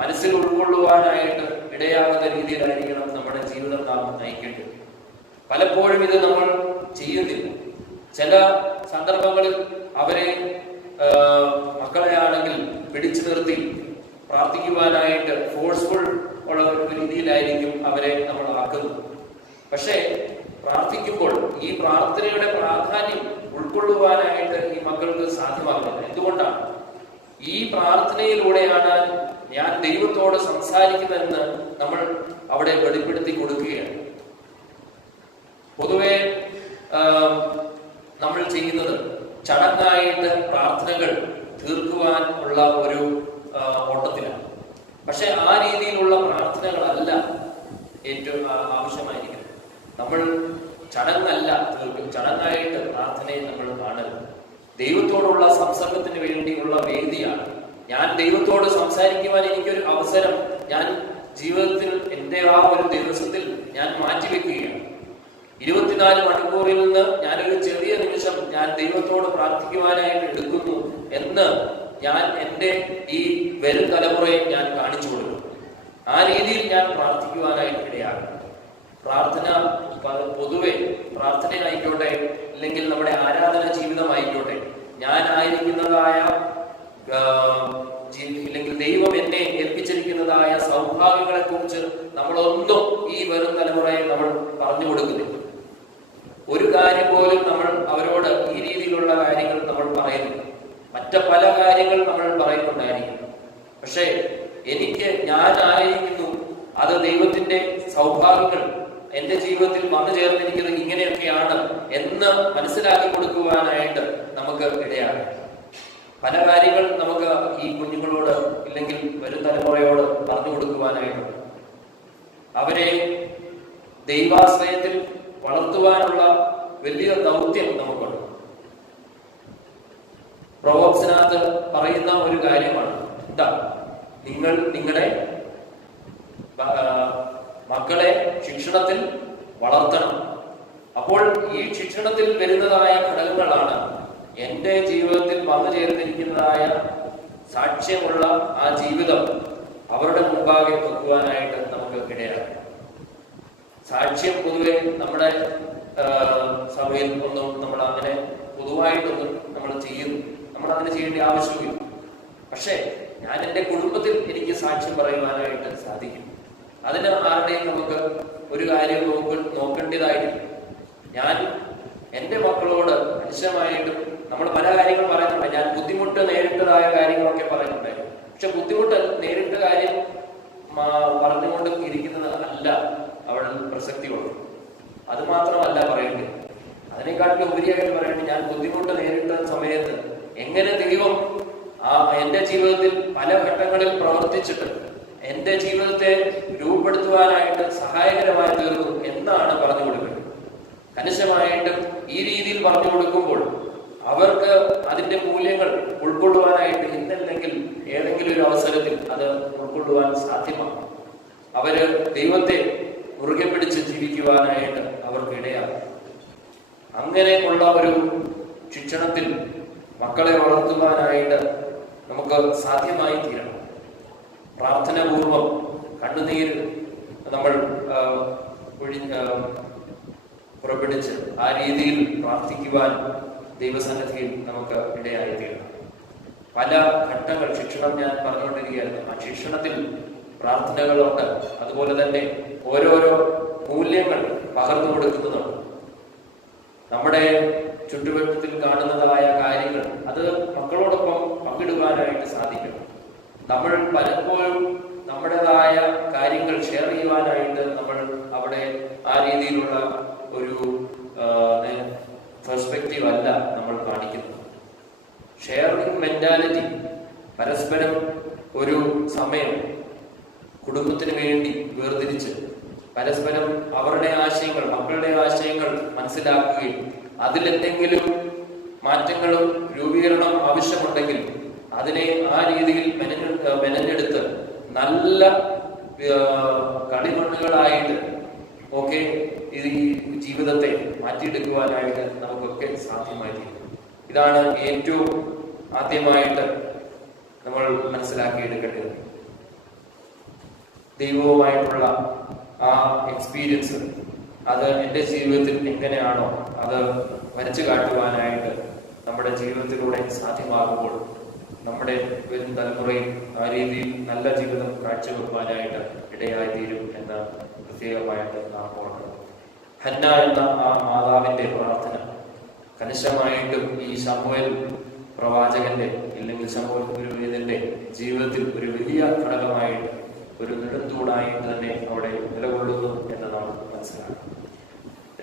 മനസ്സിൽ ഉൾക്കൊള്ളുവാനായിട്ട് ഇടയാകുന്ന രീതിയിലായിരിക്കണം നമ്മുടെ ജീവിതം നാം നയിക്കേണ്ടത്. പലപ്പോഴും ഇത് നമ്മൾ ചെയ്യുന്നില്ല. ചില സന്ദർഭങ്ങളിൽ അവരെ മക്കളെ ആണെങ്കിൽ പിടിച്ചു നിർത്തി പ്രാർത്ഥിക്കുവാനായിട്ട് ഫോഴ്സ്ഫുൾ ഉള്ള ഒരു രീതിയിലായിരിക്കും അവരെ നമ്മൾ ആക്കുന്നത്. പക്ഷേ പ്രാർത്ഥിക്കുമ്പോൾ ഈ പ്രാർത്ഥനയുടെ പ്രാധാന്യം ഉൾക്കൊള്ളുവാനായിട്ട് ഈ മക്കൾക്ക് സാധ്യമാകുന്നത് എന്തുകൊണ്ടാണ്? ഈ പ്രാർത്ഥനയിലൂടെയാണ് ഞാൻ ദൈവത്തോട് സംസാരിക്കുന്നതെന്ന് നമ്മൾ അവിടെ വെളിപ്പെടുത്തി കൊടുക്കുകയാണ്. പൊതുവെ നമ്മൾ ചെയ്യുന്നത് ചടങ്ങായിട്ട് പ്രാർത്ഥനകൾ തീർക്കുവാൻ ഉള്ള ഒരു ഓട്ടത്തിലാണ്. പക്ഷെ ആ രീതിയിലുള്ള പ്രാർത്ഥനകളല്ല ഏറ്റവും ആവശ്യമായിരിക്കുന്നത്. നമ്മൾ ചടങ്ങല്ല ചടങ്ങായിട്ട് പ്രാർത്ഥനയെ നമ്മൾ കാണരുത്. ദൈവത്തോടുള്ള സംസർഗത്തിന് വേണ്ടിയുള്ള വേദിയാണ്. ഞാൻ ദൈവത്തോട് സംസാരിക്കുവാൻ എനിക്കൊരു അവസരം ഞാൻ ജീവിതത്തിൽ എൻ്റെ ആ ഒരു ദിവസത്തിൽ ഞാൻ മാറ്റിവെക്കുകയാണ്. 24 മണിക്കൂറിൽ നിന്ന് ഞാനൊരു ചെറിയ നിമിഷം ഞാൻ ദൈവത്തോട് പ്രാർത്ഥിക്കുവാനായിട്ട് എടുക്കുന്നു എന്ന് ഞാൻ എൻ്റെ ഈ വരും തലമുറയെ ഞാൻ കാണിച്ചു കൊടുക്കും. ആ രീതിയിൽ ഞാൻ പ്രാർത്ഥിക്കുവാനായിട്ട് ഇടയാകും. പ്രാർത്ഥന പൊതുവെ പ്രാർത്ഥനയായിക്കോട്ടെ അല്ലെങ്കിൽ നമ്മുടെ ആരാധന ജീവിതമായിക്കോട്ടെ, ഞാൻ ആയിരിക്കുന്നതായ ഇല്ലെങ്കിൽ ദൈവം എന്നെ ഏൽപ്പിച്ചിരിക്കുന്നതായ സൗഭാഗ്യങ്ങളെ കുറിച്ച് നമ്മളൊന്നും ഈ വരും തലമുറയെ നമ്മൾ പറഞ്ഞു കൊടുക്കുന്നില്ല. ഒരു കാര്യം പോലും നമ്മൾ അവരോട് ഈ രീതിയിലുള്ള കാര്യങ്ങൾ നമ്മൾ പറയുന്നില്ല. മറ്റു പല കാര്യങ്ങൾ നമ്മൾ പറയുന്നുണ്ടായിരിക്കും. പക്ഷെ ഞാനായിരിക്കുന്നു അത് ദൈവത്തിന്റെ സൗഭാഗ്യങ്ങൾ എന്റെ ജീവിതത്തിൽ വന്നു ചേർന്നിരിക്കുന്നത് ഇങ്ങനെയൊക്കെയാണ് എന്ന് മനസ്സിലാക്കി കൊടുക്കുവാനായിട്ട് നമുക്ക് ഇടയാകും. പല കാര്യങ്ങൾ നമുക്ക് ഈ കുഞ്ഞുങ്ങളോട് ഇല്ലെങ്കിൽ വരും തലമുറയോട് പറഞ്ഞു കൊടുക്കുവാനായിട്ടുണ്ട്. അവരെ ദൈവാശ്രയത്തിൽ വളർത്തുവാനുള്ള വലിയ ദൗത്യം നമുക്കുണ്ട്. പ്രൊവേബ്സിനകത്ത് പറയുന്ന ഒരു കാര്യമാണ്, എന്താ, നിങ്ങൾ നിങ്ങളുടെ മക്കളെ ശിക്ഷണത്തിൽ വളർത്തണം. അപ്പോൾ ഈ ശിക്ഷണത്തിൽ വരുന്നതായ ഘടകങ്ങളാണ് എന്റെ ജീവിതത്തിൽ വന്നു ചേർന്നിരിക്കുന്നതായ സാക്ഷ്യമുള്ള ആ ജീവിതം അവരുടെ മുമ്പാകെ വെക്കുവാനായിട്ട് നമുക്ക് ഇടയാകും. സാക്ഷ്യം പൊതുവെ നമ്മുടെ സഭയിൽ ഒന്നും നമ്മൾ അങ്ങനെ പൊതുവായിട്ടൊന്നും നമ്മൾ അങ്ങനെ ചെയ്യേണ്ട ആവശ്യമില്ല. പക്ഷേ ഞാൻ എൻ്റെ കുടുംബത്തിൽ എനിക്ക് സാക്ഷ്യം പറയുവാനായിട്ട് സാധിക്കും. അതിന് ആരുടെയും നമുക്ക് ഒരു കാര്യം നോക്കേണ്ടതായിട്ടില്ല. ഞാൻ എൻ്റെ മക്കളോട് മനുഷ്യമായിട്ടും നമ്മൾ പല കാര്യങ്ങൾ പറയുന്നുണ്ട്. ഞാൻ ബുദ്ധിമുട്ട് നേരിട്ടതായ കാര്യങ്ങളൊക്കെ പറയുന്നുണ്ടായിരുന്നു. പക്ഷെ ബുദ്ധിമുട്ട് നേരിട്ട കാര്യം പറഞ്ഞുകൊണ്ട് ഇരിക്കുന്നത് അല്ല അവിടെ പ്രസക്തിയുള്ളൂ. അത് മാത്രമല്ല പറയേണ്ടത്. അതിനെക്കാട്ടിലും ഉപരിയായിട്ട് പറയേണ്ടത്, ഞാൻ ബുദ്ധിമുട്ട് നേരിട്ട സമയത്ത് എങ്ങനെ ദൈവം എന്റെ ജീവിതത്തിൽ പല ഘട്ടങ്ങളിൽ പ്രവർത്തിച്ചിട്ട് എന്റെ ജീവിതത്തെ രൂപപ്പെടുത്തുവാനായിട്ട് സഹായകരമായി തീർന്നു എന്നാണ് പറഞ്ഞു കൊടുക്കുന്നത്. കണിശമായിട്ടും ഈ രീതിയിൽ പറഞ്ഞു കൊടുക്കുമ്പോൾ അവർക്ക് അതിന്റെ മൂല്യങ്ങൾ ഉൾക്കൊള്ളുവാനായിട്ട് ഇന്നല്ലെങ്കിൽ ഏതെങ്കിലും ഒരു അവസരത്തിൽ അത് ഉൾക്കൊള്ളുവാൻ സാധ്യമാണ്. അവര് ദൈവത്തെ മുറുകെ പിടിച്ച് ജീവിക്കുവാനായിട്ട് അവർക്ക് ഇടയാകും. ആ അങ്ങനെ ഉള്ള ഒരു ശിക്ഷണത്തിൽ മക്കളെ വളർത്തുവാനായിട്ട് നമുക്ക് സാധ്യമായി തീരണം. പ്രാർത്ഥനാപൂർവം കണ്ണുനീര് നമ്മൾ പുറപ്പെടുവിച്ച് ആ രീതിയിൽ പ്രാർത്ഥിക്കുവാൻ ദൈവസന്നിധിയിൽ നമുക്ക് ഇടയായി തീരണം. പല ഘട്ടങ്ങൾ ശിക്ഷണം ഞാൻ പറഞ്ഞുകൊണ്ടിരിക്കുകയായിരുന്നു. ആ ശിക്ഷണത്തിൽ പ്രാർത്ഥനകളുണ്ട്, അതുപോലെ തന്നെ ഓരോരോ മൂല്യങ്ങൾ പകർന്നു കൊടുക്കുന്നതുണ്ട്. നമ്മുടെ ചുറ്റുവട്ടത്തിൽ കാണുന്നതായ കാര്യങ്ങൾ അത് മക്കളോടൊപ്പം പങ്കിടുവാനായിട്ട് സാധിക്കും. നമ്മൾ പലപ്പോഴും നമ്മുടേതായ കാര്യങ്ങൾ ഷെയർ ചെയ്യുവാനായിട്ട് നമ്മൾ അവിടെ ആ രീതിയിലുള്ള ഒരു പെർസ്പെക്റ്റീവ് അല്ല നമ്മൾ കാണിക്കുന്നത്. ഷെയറിംഗ് മെന്റാലിറ്റി, പരസ്പരം ഒരു സമയം കുടുംബത്തിന് വേണ്ടി വേർതിരിച്ച് പരസ്പരം അവരുടെ ആശയങ്ങൾ, മക്കളുടെ ആശയങ്ങൾ മനസ്സിലാക്കുകയും അതിലെന്തെങ്കിലും മാറ്റങ്ങളും രൂപീകരണം ആവശ്യമുണ്ടെങ്കിൽ അതിനെ ആ രീതിയിൽ മെനഞ്ഞെടുത്ത് നല്ല കളിമണ്ണുകളായിട്ട് ഒക്കെ ഈ ജീവിതത്തെ മാറ്റിയെടുക്കുവാനായിട്ട് നമുക്കൊക്കെ സാധ്യമായി തീരും. ഇതാണ് ഏറ്റവും ആദ്യമായിട്ട് നമ്മൾ മനസ്സിലാക്കിയെടുക്കേണ്ടത്. ദൈവവുമായിട്ടുള്ള ആ എക്സ്പീരിയൻസ് അത് എൻ്റെ ജീവിതത്തിൽ എങ്ങനെയാണോ അത് വരച്ചു കാട്ടുവാനായിട്ട് നമ്മുടെ ജീവിതത്തിലൂടെ സാധ്യമാകുമ്പോൾ നമ്മുടെ വരും തലമുറയിൽ ആ രീതിയിൽ നല്ല ജീവിതം കാഴ്ചവെക്കുവാനായിട്ട് ഇടയായി തീരും എന്ന് പ്രത്യേകമായിട്ട് നാം ഓർക്കണം. ഹന്ന എന്ന ആ മാതാവിന്റെ പ്രാർത്ഥന കണിശമായിട്ടും ഈ ശമൂവേൽ പ്രവാചകന്റെ ഇല്ലെങ്കിൽ ശമൂവേൽ പുരോഹിതന്റെ ജീവിതത്തിൽ ഒരു വലിയ ഘടകമായിട്ട്, ഒരു നെടുന്തൂണായിട്ട് തന്നെ അവിടെ നിലകൊള്ളുന്നു എന്ന് നാം മനസ്സിലാക്കണം.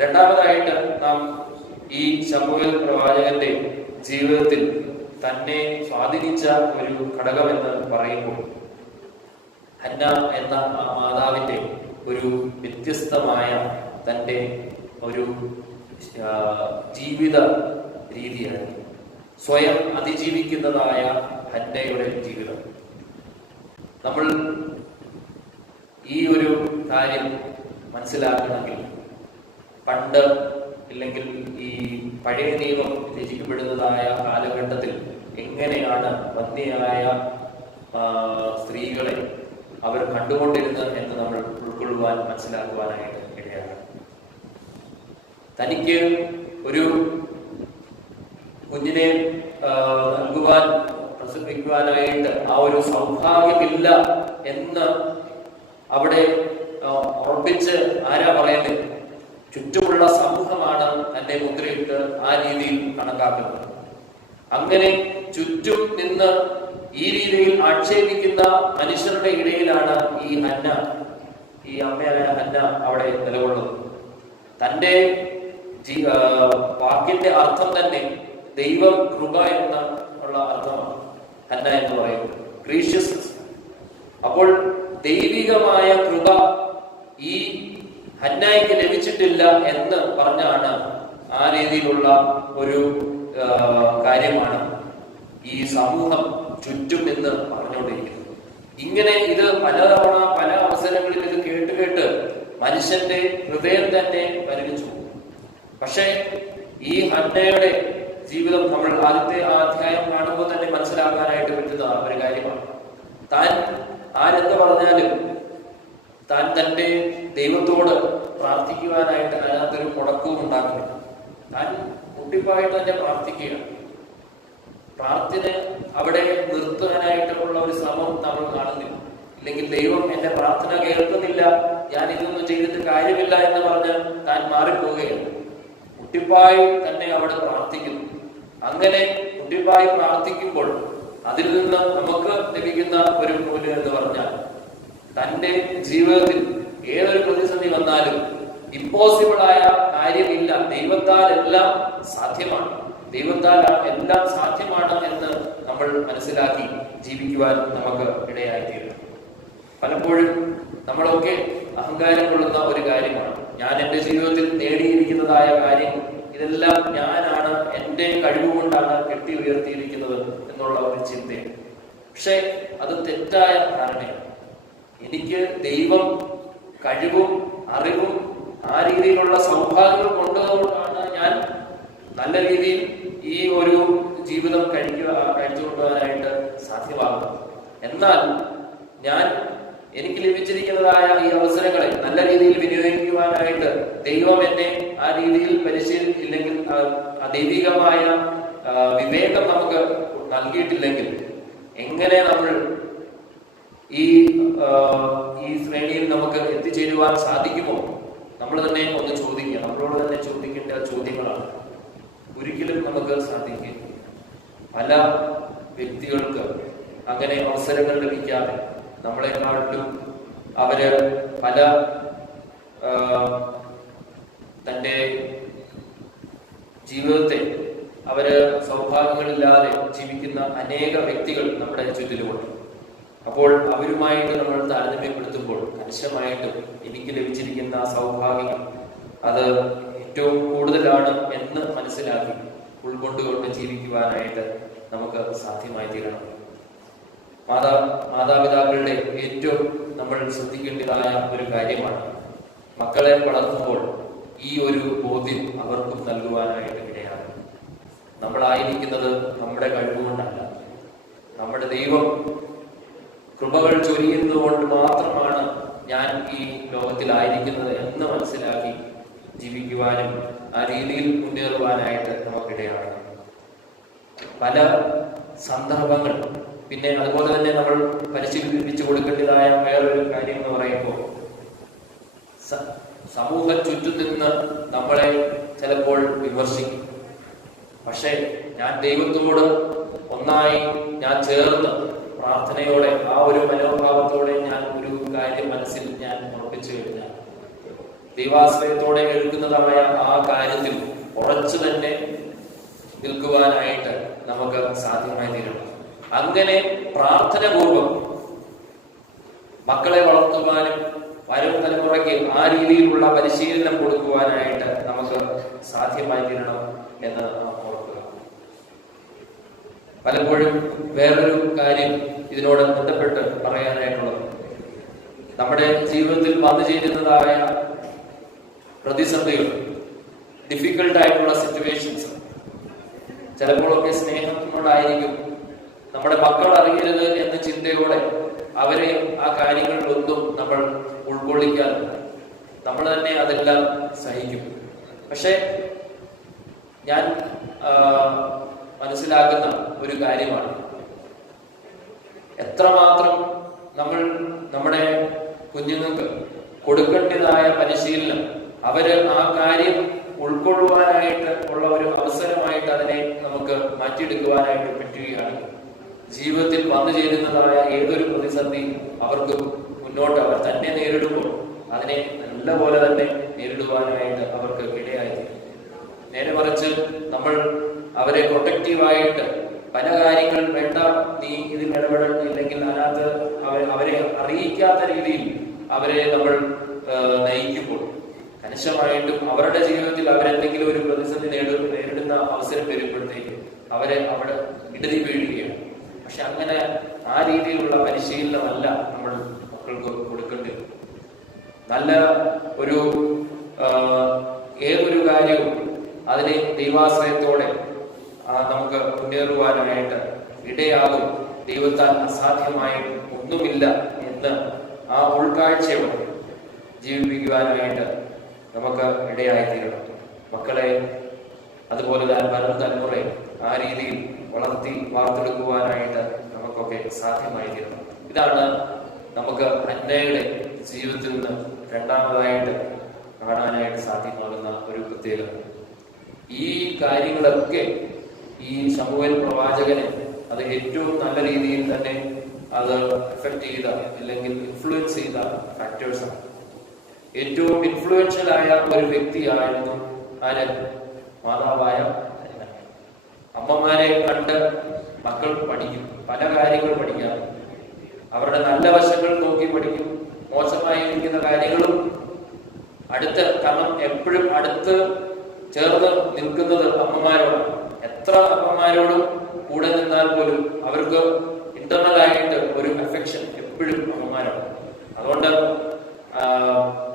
രണ്ടാമതായിട്ട് നാം ഈ ശമൂവേൽ പ്രവാചകന്റെ ജീവിതത്തിൽ തന്നെ സ്വാധീനിച്ച ഒരു ഘടകമെന്ന് പറയുമ്പോൾ ഹന്ന എന്ന ആ മാതാവിന്റെ ഒരു വ്യത്യസ്തമായ തൻ്റെ ഒരു ജീവിത രീതിയാണ്, സ്വയം അതിജീവിക്കുന്നതായ ഹന്നയുടെ ജീവിതം. നമ്മൾ ഈ ഒരു കാര്യം മനസ്സിലാക്കണമെങ്കിൽ പണ്ട് ഇല്ലെങ്കിൽ ഈ പഴയ നിയമം രചിക്കപ്പെടുന്നതായ കാലഘട്ടത്തിൽ എങ്ങനെയാണ് വന്ധ്യയായ സ്ത്രീകളെ അവർ കണ്ടുകൊണ്ടിരുന്നത് എന്ന് നമ്മൾ ഉൾക്കൊള്ളുവാൻ, മനസ്സിലാക്കുവാനായിട്ട് ഇടയാണ്. തനിക്ക് ഒരു കുഞ്ഞിനെ നൽകുവാൻ, പ്രസവിക്കുവാനായിട്ട് ആ ഒരു സൗഭാഗ്യമില്ല എന്ന് അവിടെ ഉറപ്പിച്ച് ആരാ പറയുന്നത്? ചുറ്റുമുള്ള സമൂഹമാണ് തന്നെ മുദ്രയിട്ട് ആ രീതിയിൽ കണക്കാക്കുന്നത്. അങ്ങനെ ചുറ്റും നിന്ന് ഈ രീതിയിൽ ആക്ഷേപിക്കുന്ന മനുഷ്യരുടെ ഇടയിലാണ് ഈ ഹന്ന, ഈ അമ്മയായ ഹന്ന അവിടെ നിലകൊള്ളുന്നത്. തന്റെ വാക്യന്റെ അർത്ഥം തന്നെ ദൈവം കൃപ എന്ന ഉള്ള അർത്ഥമാണ് ഹന്ന എന്ന് പറയുന്നത്, ഗ്രീഷ്യസ്നസ്. അപ്പോൾ ദൈവികമായ കൃപ ഈ ഹന്നയ്ക്ക് ലഭിച്ചിട്ടില്ല എന്ന് പറഞ്ഞാണ് ആ രീതിയിലുള്ള ഒരു കാര്യമാണ് ഈ സമൂഹം ചുറ്റും നിന്ന് പറഞ്ഞുകൊണ്ടിരിക്കുന്നത്. ഇങ്ങനെ ഇത് പലതവണ പല അവസരങ്ങളിൽ ഇത് കേട്ട് മനുഷ്യന്റെ ഹൃദയം തന്നെ പരിണിച്ചു. പക്ഷെ ഈ ഹന്നയുടെ ജീവിതം നമ്മൾ ആദ്യത്തെ ആ അധ്യായം കാണുമ്പോൾ തന്നെ മനസ്സിലാക്കാനായിട്ട് പറ്റുന്ന ഒരു കാര്യമാണ്. താൻ ആരെന്ന് പറഞ്ഞാലും താൻ തന്റെ ദൈവത്തോട് പ്രാർത്ഥിക്കുവാനായിട്ട് അതിനകത്തൊരു മുടക്കവും ഉണ്ടാക്കുന്നില്ല. താൻ മുട്ടിപ്പായിട്ട് തന്നെ പ്രാർത്ഥിക്കുകയാണ്. പ്രാർത്ഥന അവിടെ നിർത്തുവാനായിട്ടുള്ള ഒരു ശ്രമം നമ്മൾ കാണുന്നില്ല. ഇല്ലെങ്കിൽ ദൈവം എന്റെ പ്രാർത്ഥന കേൾക്കുന്നില്ല, ഞാൻ ഇതൊന്നും ചെയ്തിട്ട് കാര്യമില്ല എന്ന് പറഞ്ഞ് താൻ മാറിപ്പോവുകയാണ്. മുട്ടിപ്പായി തന്നെ അവിടെ പ്രാർത്ഥിക്കുന്നു. അങ്ങനെ മുട്ടിപ്പായി പ്രാർത്ഥിക്കുമ്പോൾ അതിൽ നിന്ന് നമുക്ക് ലഭിക്കുന്ന ഒരു മൂല്യം എന്ന് പറഞ്ഞാൽ, തന്റെ ജീവിതത്തിൽ ഏതൊരു പ്രതിസന്ധി വന്നാലും ഇമ്പോസിബിൾ ആയ കാര്യമില്ല, ദൈവത്താൽ എല്ലാം സാധ്യമാണ്, ദൈവത്താൽ എല്ലാം സാധ്യമാണ് എന്ന് നമ്മൾ മനസ്സിലാക്കി ജീവിക്കുവാൻ നമുക്ക് ഇടയായിത്തീരും. പലപ്പോഴും നമ്മളൊക്കെ അഹങ്കാരം കൊള്ളുന്ന ഒരു കാര്യമാണ്, ഞാൻ എൻ്റെ ജീവിതത്തിൽ നേടിയിരിക്കുന്നതായ കാര്യം ഇതെല്ലാം ഞാനാണ്, എൻ്റെ കഴിവുകൊണ്ടാണ് കെട്ടി ഉയർത്തിയിരിക്കുന്നത് എന്നുള്ള ഒരു ചിന്തയാണ്. പക്ഷെ അത് തെറ്റായ ധാരണയാണ്. എനിക്ക് ദൈവം കഴിവും അറിവും ആ രീതിയിലുള്ള സൗഭാഗ്യം കൊണ്ടതുകൊണ്ടാണ് ഞാൻ നല്ല രീതിയിൽ ഈ ഒരു ജീവിതം കഴിച്ചു കൊണ്ടുപോകാനായിട്ട് സാധ്യമാകും. എന്നാൽ എനിക്ക് ലഭിച്ചിരിക്കുന്നതായ ഈ അവസരങ്ങളെ നല്ല രീതിയിൽ വിനിയോഗിക്കുവാനായിട്ട് ദൈവം എന്നെ ആ രീതിയിൽ പരിശീലിച്ചില്ലെങ്കിൽ, ദൈവികമായ വിവേകം നമുക്ക് നൽകിയിട്ടില്ലെങ്കിൽ എങ്ങനെ നമ്മൾ ഈ ശ്രേണിയിൽ നമുക്ക് എത്തിച്ചേരുവാൻ സാധിക്കുമോ? നമ്മൾ തന്നെ ഒന്ന് ചോദിക്കുക, നമ്മളോട് തന്നെ ചോദിക്കേണ്ട ചോദ്യങ്ങളാണ്. ഒരിക്കലും നമുക്ക് സാധിക്കില്ല. പല വ്യക്തികൾക്ക് അങ്ങനെ അവസരങ്ങൾ ലഭിക്കാതെ നമ്മളെക്കാളും അവര് പല തൻ്റെ ജീവിതത്തെ സൗഭാഗ്യങ്ങളില്ലാതെ ജീവിക്കുന്ന അനേക വ്യക്തികൾ നമ്മുടെ ചുറ്റിലുമുണ്ട്. അപ്പോൾ അവരുമായിട്ട് നമ്മൾ താരതമ്യപ്പെടുത്തുമ്പോൾ കണിശമായിട്ടും എനിക്ക് ലഭിച്ചിരിക്കുന്ന സൗഭാഗ്യം അത് ഏറ്റവും കൂടുതലാണ് എന്ന് മനസ്സിലാക്കി ഉൾക്കൊണ്ടുകൊണ്ട് ജീവിക്കുവാനായിട്ട് നമുക്ക് സാധ്യമായി തീരണം. മാതാപിതാക്കളുടെ ഏറ്റവും നമ്മൾ ശ്രദ്ധിക്കേണ്ടതായ ഒരു കാര്യമാണ് മക്കളെ വളർത്തുമ്പോൾ ഈ ഒരു ബോധ്യം അവർക്കും നൽകുവാനായിട്ട് ഇടയാണ്. നമ്മളായിരിക്കുന്നത് നമ്മുടെ കഴിവുകൊണ്ടല്ല, നമ്മുടെ ദൈവം കൃപകൾ ചൊരിയുന്നതുകൊണ്ട് മാത്രമാണ് ഞാൻ ഈ ലോകത്തിലായിരിക്കുന്നത് എന്ന് മനസ്സിലാക്കി ജീവിക്കുവാനും ആ രീതിയിൽ മുന്നേറുവാനായിട്ട് നമുക്കിടയാണ്. പല സന്ദർഭങ്ങൾ പിന്നെ അതുപോലെ തന്നെ നമ്മൾ പരിശീലിപ്പിച്ചു കൊടുക്കേണ്ടതായ വേറൊരു കാര്യം എന്ന് പറയുമ്പോൾ സമൂഹം ചുറ്റും നിന്ന് നമ്മളെ ചിലപ്പോൾ വിമർശിക്കും. പക്ഷെ ഞാൻ ദൈവത്തോട് ഒന്നായി ഞാൻ ചേർന്ന് പ്രാർത്ഥനയോടെ ആ ഒരു മനോഭാവത്തോടെ ഞാൻ ഒരു കാര്യം മനസ്സിൽ ഞാൻ ഉറപ്പിച്ചു കഴിഞ്ഞാൽ ദൈവാശ്രയത്തോടെ എടുക്കുന്നതായ ആ കാര്യത്തിൽ ഉറച്ചു തന്നെ നിൽക്കുവാനായിട്ട് നമുക്ക് സാധ്യമായി തീരണം. അങ്ങനെ പ്രാർത്ഥനാപൂർവം മക്കളെ വളർത്തുവാനും വരും തലമുറയ്ക്ക് ആ രീതിയിലുള്ള പരിശീലനം കൊടുക്കുവാനായിട്ട് നമുക്ക് സാധ്യമായി തീരണം എന്ന് ഓർക്കുക. പലപ്പോഴും വേറൊരു കാര്യം ഇതിനോട് ബന്ധപ്പെട്ട് പറയാനായിട്ടുള്ളത്, നമ്മുടെ ജീവിതത്തിൽ വന്നു ചേരുന്നതായ പ്രതിസന്ധികൾ, ഡിഫിക്കൽട്ടായിട്ടുള്ള സിറ്റുവേഷൻസ് ചിലപ്പോഴൊക്കെ സ്നേഹത്തിനോടായിരിക്കും. നമ്മുടെ മക്കൾ അറിയരുത് എന്ന ചിന്തയോടെ അവരെ ആ കാര്യങ്ങളിലൊന്നും നമ്മൾ ഉൾക്കൊള്ളിക്കാൻ നമ്മൾ തന്നെ അതെല്ലാം സഹിക്കും. പക്ഷെ ഞാൻ മനസ്സിലാക്കുന്ന ഒരു കാര്യമാണ്, എത്രമാത്രം നമ്മൾ നമ്മുടെ കുഞ്ഞുങ്ങൾക്ക് കൊടുക്കേണ്ടതായ പരിശീലനം അവര് ആ കാര്യം ഉൾക്കൊള്ളുവാനായിട്ട് ഉള്ള ഒരു അവസരമായിട്ട് അതിനെ നമുക്ക് മാറ്റിയെടുക്കുവാനായിട്ട് പറ്റുകയാണ്. ജീവിതത്തിൽ വന്നു ചേരുന്നതായ ഏതൊരു പ്രതിസന്ധി അവർക്ക് മുന്നോട്ട് അവർ തന്നെ നേരിടുമ്പോൾ അതിനെ നല്ല പോലെ തന്നെ നേരിടുവാനായിട്ട് അവർക്ക് ഇടയായി. നേരെ മറിച്ച് നമ്മൾ അവരെ പ്രൊട്ടക്റ്റീവായിട്ട് പല കാര്യങ്ങൾ വേണ്ട, നീ ഇതിൽ ഇടപെടുന്നില്ലെങ്കിൽ അതിനകത്ത് അവരെ അറിയിക്കാത്ത രീതിയിൽ അവരെ നമ്മൾ നയിക്കുമ്പോൾ കണിശമായിട്ടും അവരുടെ ജീവിതത്തിൽ അവരെന്തെങ്കിലും ഒരു പ്രതിസന്ധി നേരിടുന്ന അവസരം വരുമ്പോഴത്തേക്ക് അവരെ അവിടെ ഇടതി വീഴുകയാണ്. പക്ഷെ അങ്ങനെ ആ രീതിയിലുള്ള പരിശീലനമല്ല നമ്മൾ മക്കൾക്ക് കൊടുക്കേണ്ടത്. നല്ല ഒരു ഏതൊരു കാര്യവും അതിനെ ദൈവാശ്രയത്തോടെ നമുക്ക് മുന്നേറുവാനായിട്ട് ഇടയാകും. ദൈവത്താൽ അസാധ്യമായ ഒന്നുമില്ല എന്ന് ആ ഉൾക്കാഴ്ചയോടെ ജീവിപ്പിക്കുവാനായിട്ട് നമുക്ക് ഇടയായിത്തീരണം. മക്കളെ അതുപോലെ വരും തലമുറയെ ആ രീതിയിൽ വാർത്തെടുക്കുവാനായിട്ട് നമുക്കൊക്കെ സാധ്യമായി തീരണം. ഇതാണ് നമുക്ക് അന്നയുടെ ജീവിതത്തിൽ നിന്ന് രണ്ടാമതായിട്ട് കാണാനായിട്ട് സാധ്യമാകുന്ന ഒരു പ്രത്യേകത. ഈ കാര്യങ്ങളൊക്കെ ഈ ശമൂവേൽ പ്രവാചകനെ അത് ഏറ്റവും നല്ല രീതിയിൽ തന്നെ അത് എഫക്ട് ചെയ്ത അല്ലെങ്കിൽ ഇൻഫ്ലുവൻസ് ചെയ്ത ഫാക്ടേഴ്സാണ്. ഏറ്റവും ഇൻഫ്ലുവൻഷ്യൽ ആയ ഒരു വ്യക്തിയായിരുന്നു മാതാവായ അമ്മമാരെ കണ്ട് മക്കൾ പഠിക്കും, പല കാര്യങ്ങൾ പഠിക്കാം. അവരുടെ നല്ല വശങ്ങൾ നോക്കി പഠിക്കും, മോശമായിരിക്കുന്ന കാര്യങ്ങളും കാരണം എപ്പോഴും അടുത്ത് ചേർന്ന് നിൽക്കുന്നത് അമ്മമാരോടാണ്. എത്ര അമ്മമാരോടും കൂടെ നിന്നാൽ പോലും അവർക്ക് ഇന്റർണൽ ആയിട്ട് ഒരു അഫെക്ഷൻ എപ്പോഴും അമ്മമാരാണ്. അതുകൊണ്ട്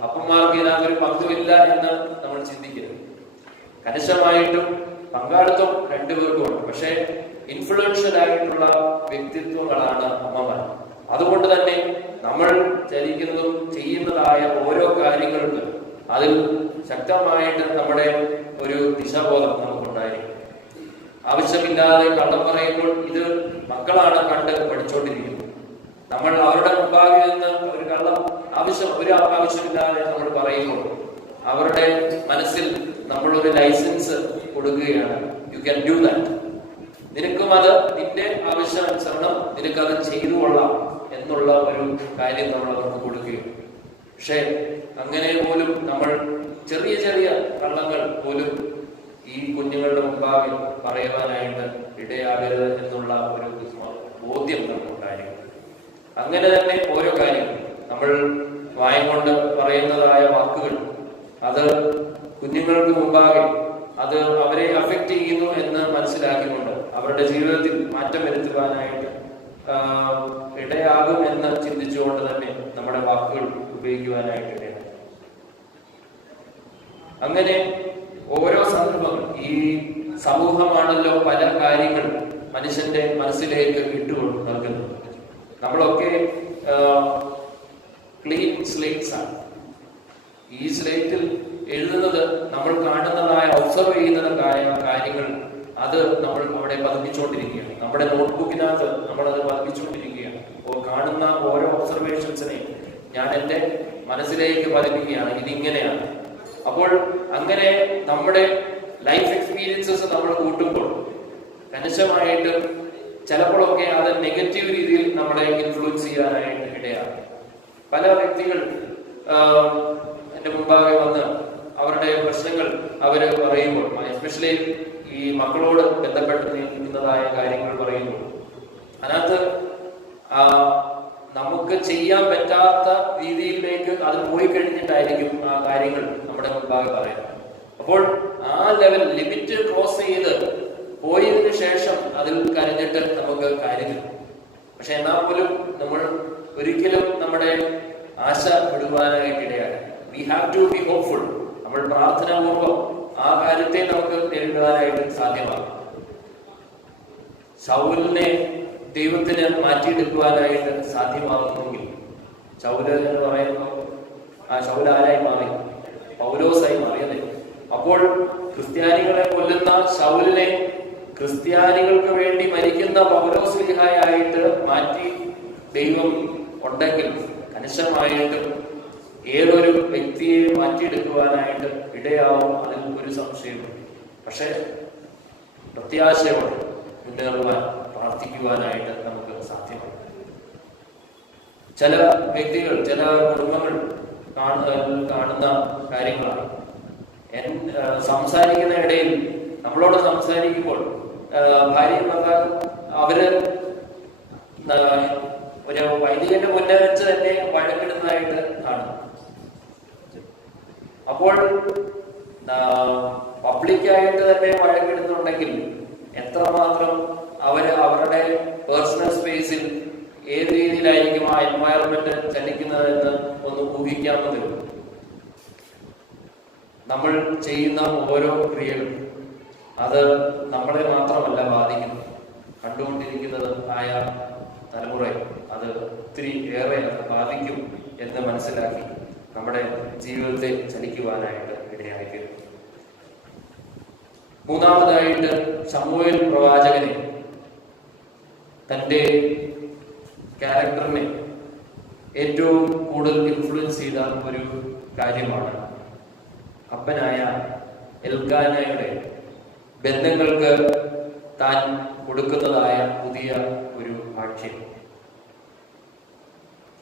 അപ്പന്മാർക്ക് ഇതിനകത്തൊരു പങ്കുമില്ല എന്ന് നമ്മൾ ചിന്തിക്കരുത്. കണിശമായിട്ടും പങ്കാളിത്തം രണ്ടുപേർക്കും ഉണ്ട്. പക്ഷെ ഇൻഫ്ലുവൻഷ്യൽ ആയിട്ടുള്ള വ്യക്തിത്വങ്ങളാണ് അമ്മമാർ. അതുകൊണ്ട് തന്നെ നമ്മൾ ചലിക്കുന്നതും ചെയ്യുന്നതായ ഓരോ കാര്യങ്ങൾക്ക് അതിൽ ശക്തമായിട്ട് നമ്മുടെ ഒരു ദിശാബോധം നമുക്കുണ്ടായിരിക്കും. ആവശ്യമില്ലാതെ കള്ളം പറയുമ്പോൾ ഇത് മക്കളാണ് കണ്ട് പഠിച്ചുകൊണ്ടിരിക്കുന്നത്. നമ്മൾ അവരുടെ മുമ്പാകെ നിന്ന് ഒരു കള്ളം ആവശ്യമില്ലാതെ നമ്മൾ പറയുമ്പോൾ അവരുടെ മനസ്സിൽ നമ്മളൊരു ലൈസൻസ് കൊടുക്കുകയാണ്. യു ക്യാൻ ഡു ദാറ്റ്, നിനക്കും അത് നിന്റെ ആവശ്യാനുസരണം നിനക്കത് ചെയ്തു കൊള്ളാം എന്നുള്ള ഒരു കാര്യം നമ്മൾ അവർക്ക് കൊടുക്കുകയും. പക്ഷെ അങ്ങനെ പോലും നമ്മൾ ചെറിയ ചെറിയ കള്ളങ്ങൾ പോലും ഈ കുഞ്ഞുങ്ങളുടെ മുമ്പാകെ പറയുവാനായിട്ട് ഇടയാകരുത് എന്നുള്ള ഒരു ബോധ്യം നമുക്കുണ്ടായിരിക്കും. അങ്ങനെ തന്നെ ഓരോ കാര്യങ്ങൾ നമ്മൾ വായം കൊണ്ട് പറയുന്നതായ വാക്കുകൾ അത് കുഞ്ഞുങ്ങൾക്ക് മുമ്പാകെ അത് അവരെ അഫക്റ്റ് ചെയ്യുന്നു എന്ന് മനസ്സിലാക്കിക്കൊണ്ട് അവരുടെ ജീവിതത്തിൽ മാറ്റം വരുത്തുവാനായിട്ട് ഇടയാകും എന്ന് ചിന്തിച്ചുകൊണ്ട് തന്നെ നമ്മുടെ വാക്കുകൾ ഉപയോഗിക്കുവാനായിട്ട് ഇടയാകും. അങ്ങനെ ഓരോ സന്ദർഭങ്ങൾ ഈ സമൂഹമാണല്ലോ പല കാര്യങ്ങൾ മനുഷ്യന്റെ മനസ്സിലേക്ക് ഇട്ടു നൽകുന്നത്. നമ്മളൊക്കെ ക്ലീൻ സ്ലേറ്റ്സ് ആണ്. ഈ സ്ലേറ്റിൽ എഴുതുന്നത് നമ്മൾ കാണുന്നതായ ഒബ്സർവ് ചെയ്യുന്നതായ കാര്യങ്ങൾ അത് നമ്മൾ അവിടെ പതിപ്പിച്ചുകൊണ്ടിരിക്കുകയാണ്. നമ്മുടെ നോട്ട്ബുക്കിനകത്ത് നമ്മളത് പതിപ്പിച്ചുകൊണ്ടിരിക്കുകയാണ്. കാണുന്ന ഓരോ ഒബ്സർവേഷൻസിനെയും ഞാൻ എൻ്റെ മനസ്സിലേക്ക് പതിപ്പിക്കുകയാണ്. ഇതിങ്ങനെയാണ്. അപ്പോൾ അങ്ങനെ നമ്മുടെ ലൈഫ് എക്സ്പീരിയൻസസ് നമ്മൾ കൂട്ടുമ്പോൾ കണിശമായിട്ട് ചിലപ്പോഴൊക്കെ അത് നെഗറ്റീവ് രീതിയിൽ നമ്മളെ ഇൻഫ്ലുവൻസ് ചെയ്യാനായിട്ട് ഇടയാണ്. പല വ്യക്തികൾ എൻ്റെ മുമ്പാകെ വന്ന് അവരുടെ പ്രശ്നങ്ങൾ അവര് പറയുമ്പോൾ, എസ്പെഷ്യലി ഈ മക്കളോട് ബന്ധപ്പെട്ട് നിൽക്കുന്നതായ കാര്യങ്ങൾ പറയുമ്പോൾ അതിനകത്ത് നമുക്ക് ചെയ്യാൻ പറ്റാത്ത രീതിയിലേക്ക് അത് പോയി കഴിഞ്ഞിട്ടായിരിക്കും ആ കാര്യങ്ങൾ നമ്മുടെ മുമ്പാകെ പറയുന്നത്. അപ്പോൾ ആ ലെവൽ ലിമിറ്റ് ക്രോസ് ചെയ്ത് പോയതിനു ശേഷം അതിൽ കരഞ്ഞിട്ട് നമുക്ക് കാര്യമില്ല. പക്ഷെ എന്നാൽ പോലും നമ്മൾ ഒരിക്കലും നമ്മുടെ ആശ വിടുവാനായിട്ടിടയാണ്. We have to be hopeful. നമ്മൾ പ്രാർത്ഥനാപൂർവം ആ കാര്യത്തെ നമുക്ക് നേരിടുവാനായിട്ട് സാധ്യമാകും. ശൗലിനെ ദൈവത്തിന് മാറ്റിയെടുക്കുവാനായിട്ട് സാധ്യമാകുമെങ്കിൽ ശൗല് എന്ന് പറയുമ്പോൾ ആ ശൗൽ ആരായി മാറി? പൗലോസായി മാറിയതേ. അപ്പോൾ ക്രിസ്ത്യാനികളെ കൊല്ലുന്ന ശൗലിനെ ക്രിസ്ത്യാനികൾക്ക് വേണ്ടി മരിക്കുന്ന പൗലോസ്ലിഹായായിട്ട് മാറ്റി ദൈവം ഉണ്ടെങ്കിൽ കണിശമായിട്ടും ഏതൊരു വ്യക്തിയെ മാറ്റിയെടുക്കുവാനായിട്ട് ഇടയാവും. അതിൽ ഒരു സംശയമുണ്ട്. പക്ഷെ പ്രത്യാശയോടെ മുന്നേറുവാൻ പ്രാർത്ഥിക്കുവാനായിട്ട് നമുക്ക് സാധ്യമാണ്. ചില വ്യക്തികൾ ചില കുടുംബങ്ങൾ കാണുന്ന കാര്യങ്ങളാണ്. സംസാരിക്കുന്ന ഇടയിൽ നമ്മളോട് സംസാരിക്കുമ്പോൾ ഭാര്യയും ഭർത്താവും അവര് ഒരു വൈദികന്റെ മുന്നേ വെച്ച് തന്നെ വഴക്കിടുന്നതായിട്ട് കാണും. അപ്പോൾ പബ്ലിക്കായിട്ട് തന്നെ വഴക്കിടുന്നുണ്ടെങ്കിൽ എത്രമാത്രം അവരുടെ പേഴ്സണൽ സ്പേസിൽ ഏത് രീതിയിലായിരിക്കും ആ എൻവയറമെന്റ് ചലിക്കുന്നതെന്ന് ഒന്ന് ഊഹിക്കാവുന്നതേ ഉള്ളൂ. നമ്മൾ ചെയ്യുന്ന ഓരോ ക്രിയകളും അത് നമ്മളെ മാത്രമല്ല ബാധിക്കുന്നത്, കണ്ടുകൊണ്ടിരിക്കുന്നത് ആയ തലമുറയെ അത് ഒത്തിരി ഏറെ ബാധിക്കും എന്ന് മനസ്സിലാക്കി നമ്മുടെ ജീവിതത്തെ ചലിക്കുവാനായിട്ട് ഇടയായിത്തീരും. മൂന്നാമതായിട്ട് ശമൂവേൽ പ്രവാചകനെ തൻ്റെ ക്യാരക്ടറിനെ ഏറ്റവും കൂടുതൽ ഇൻഫ്ലുവൻസ് ചെയ്ത ഒരു കാര്യമാണ് അപ്പനായ എൽക്കാനയുടെ ബന്ധങ്ങൾക്ക് താൻ കൊടുക്കുന്നതായ പുതിയ ഒരു ആക്ഷേപം.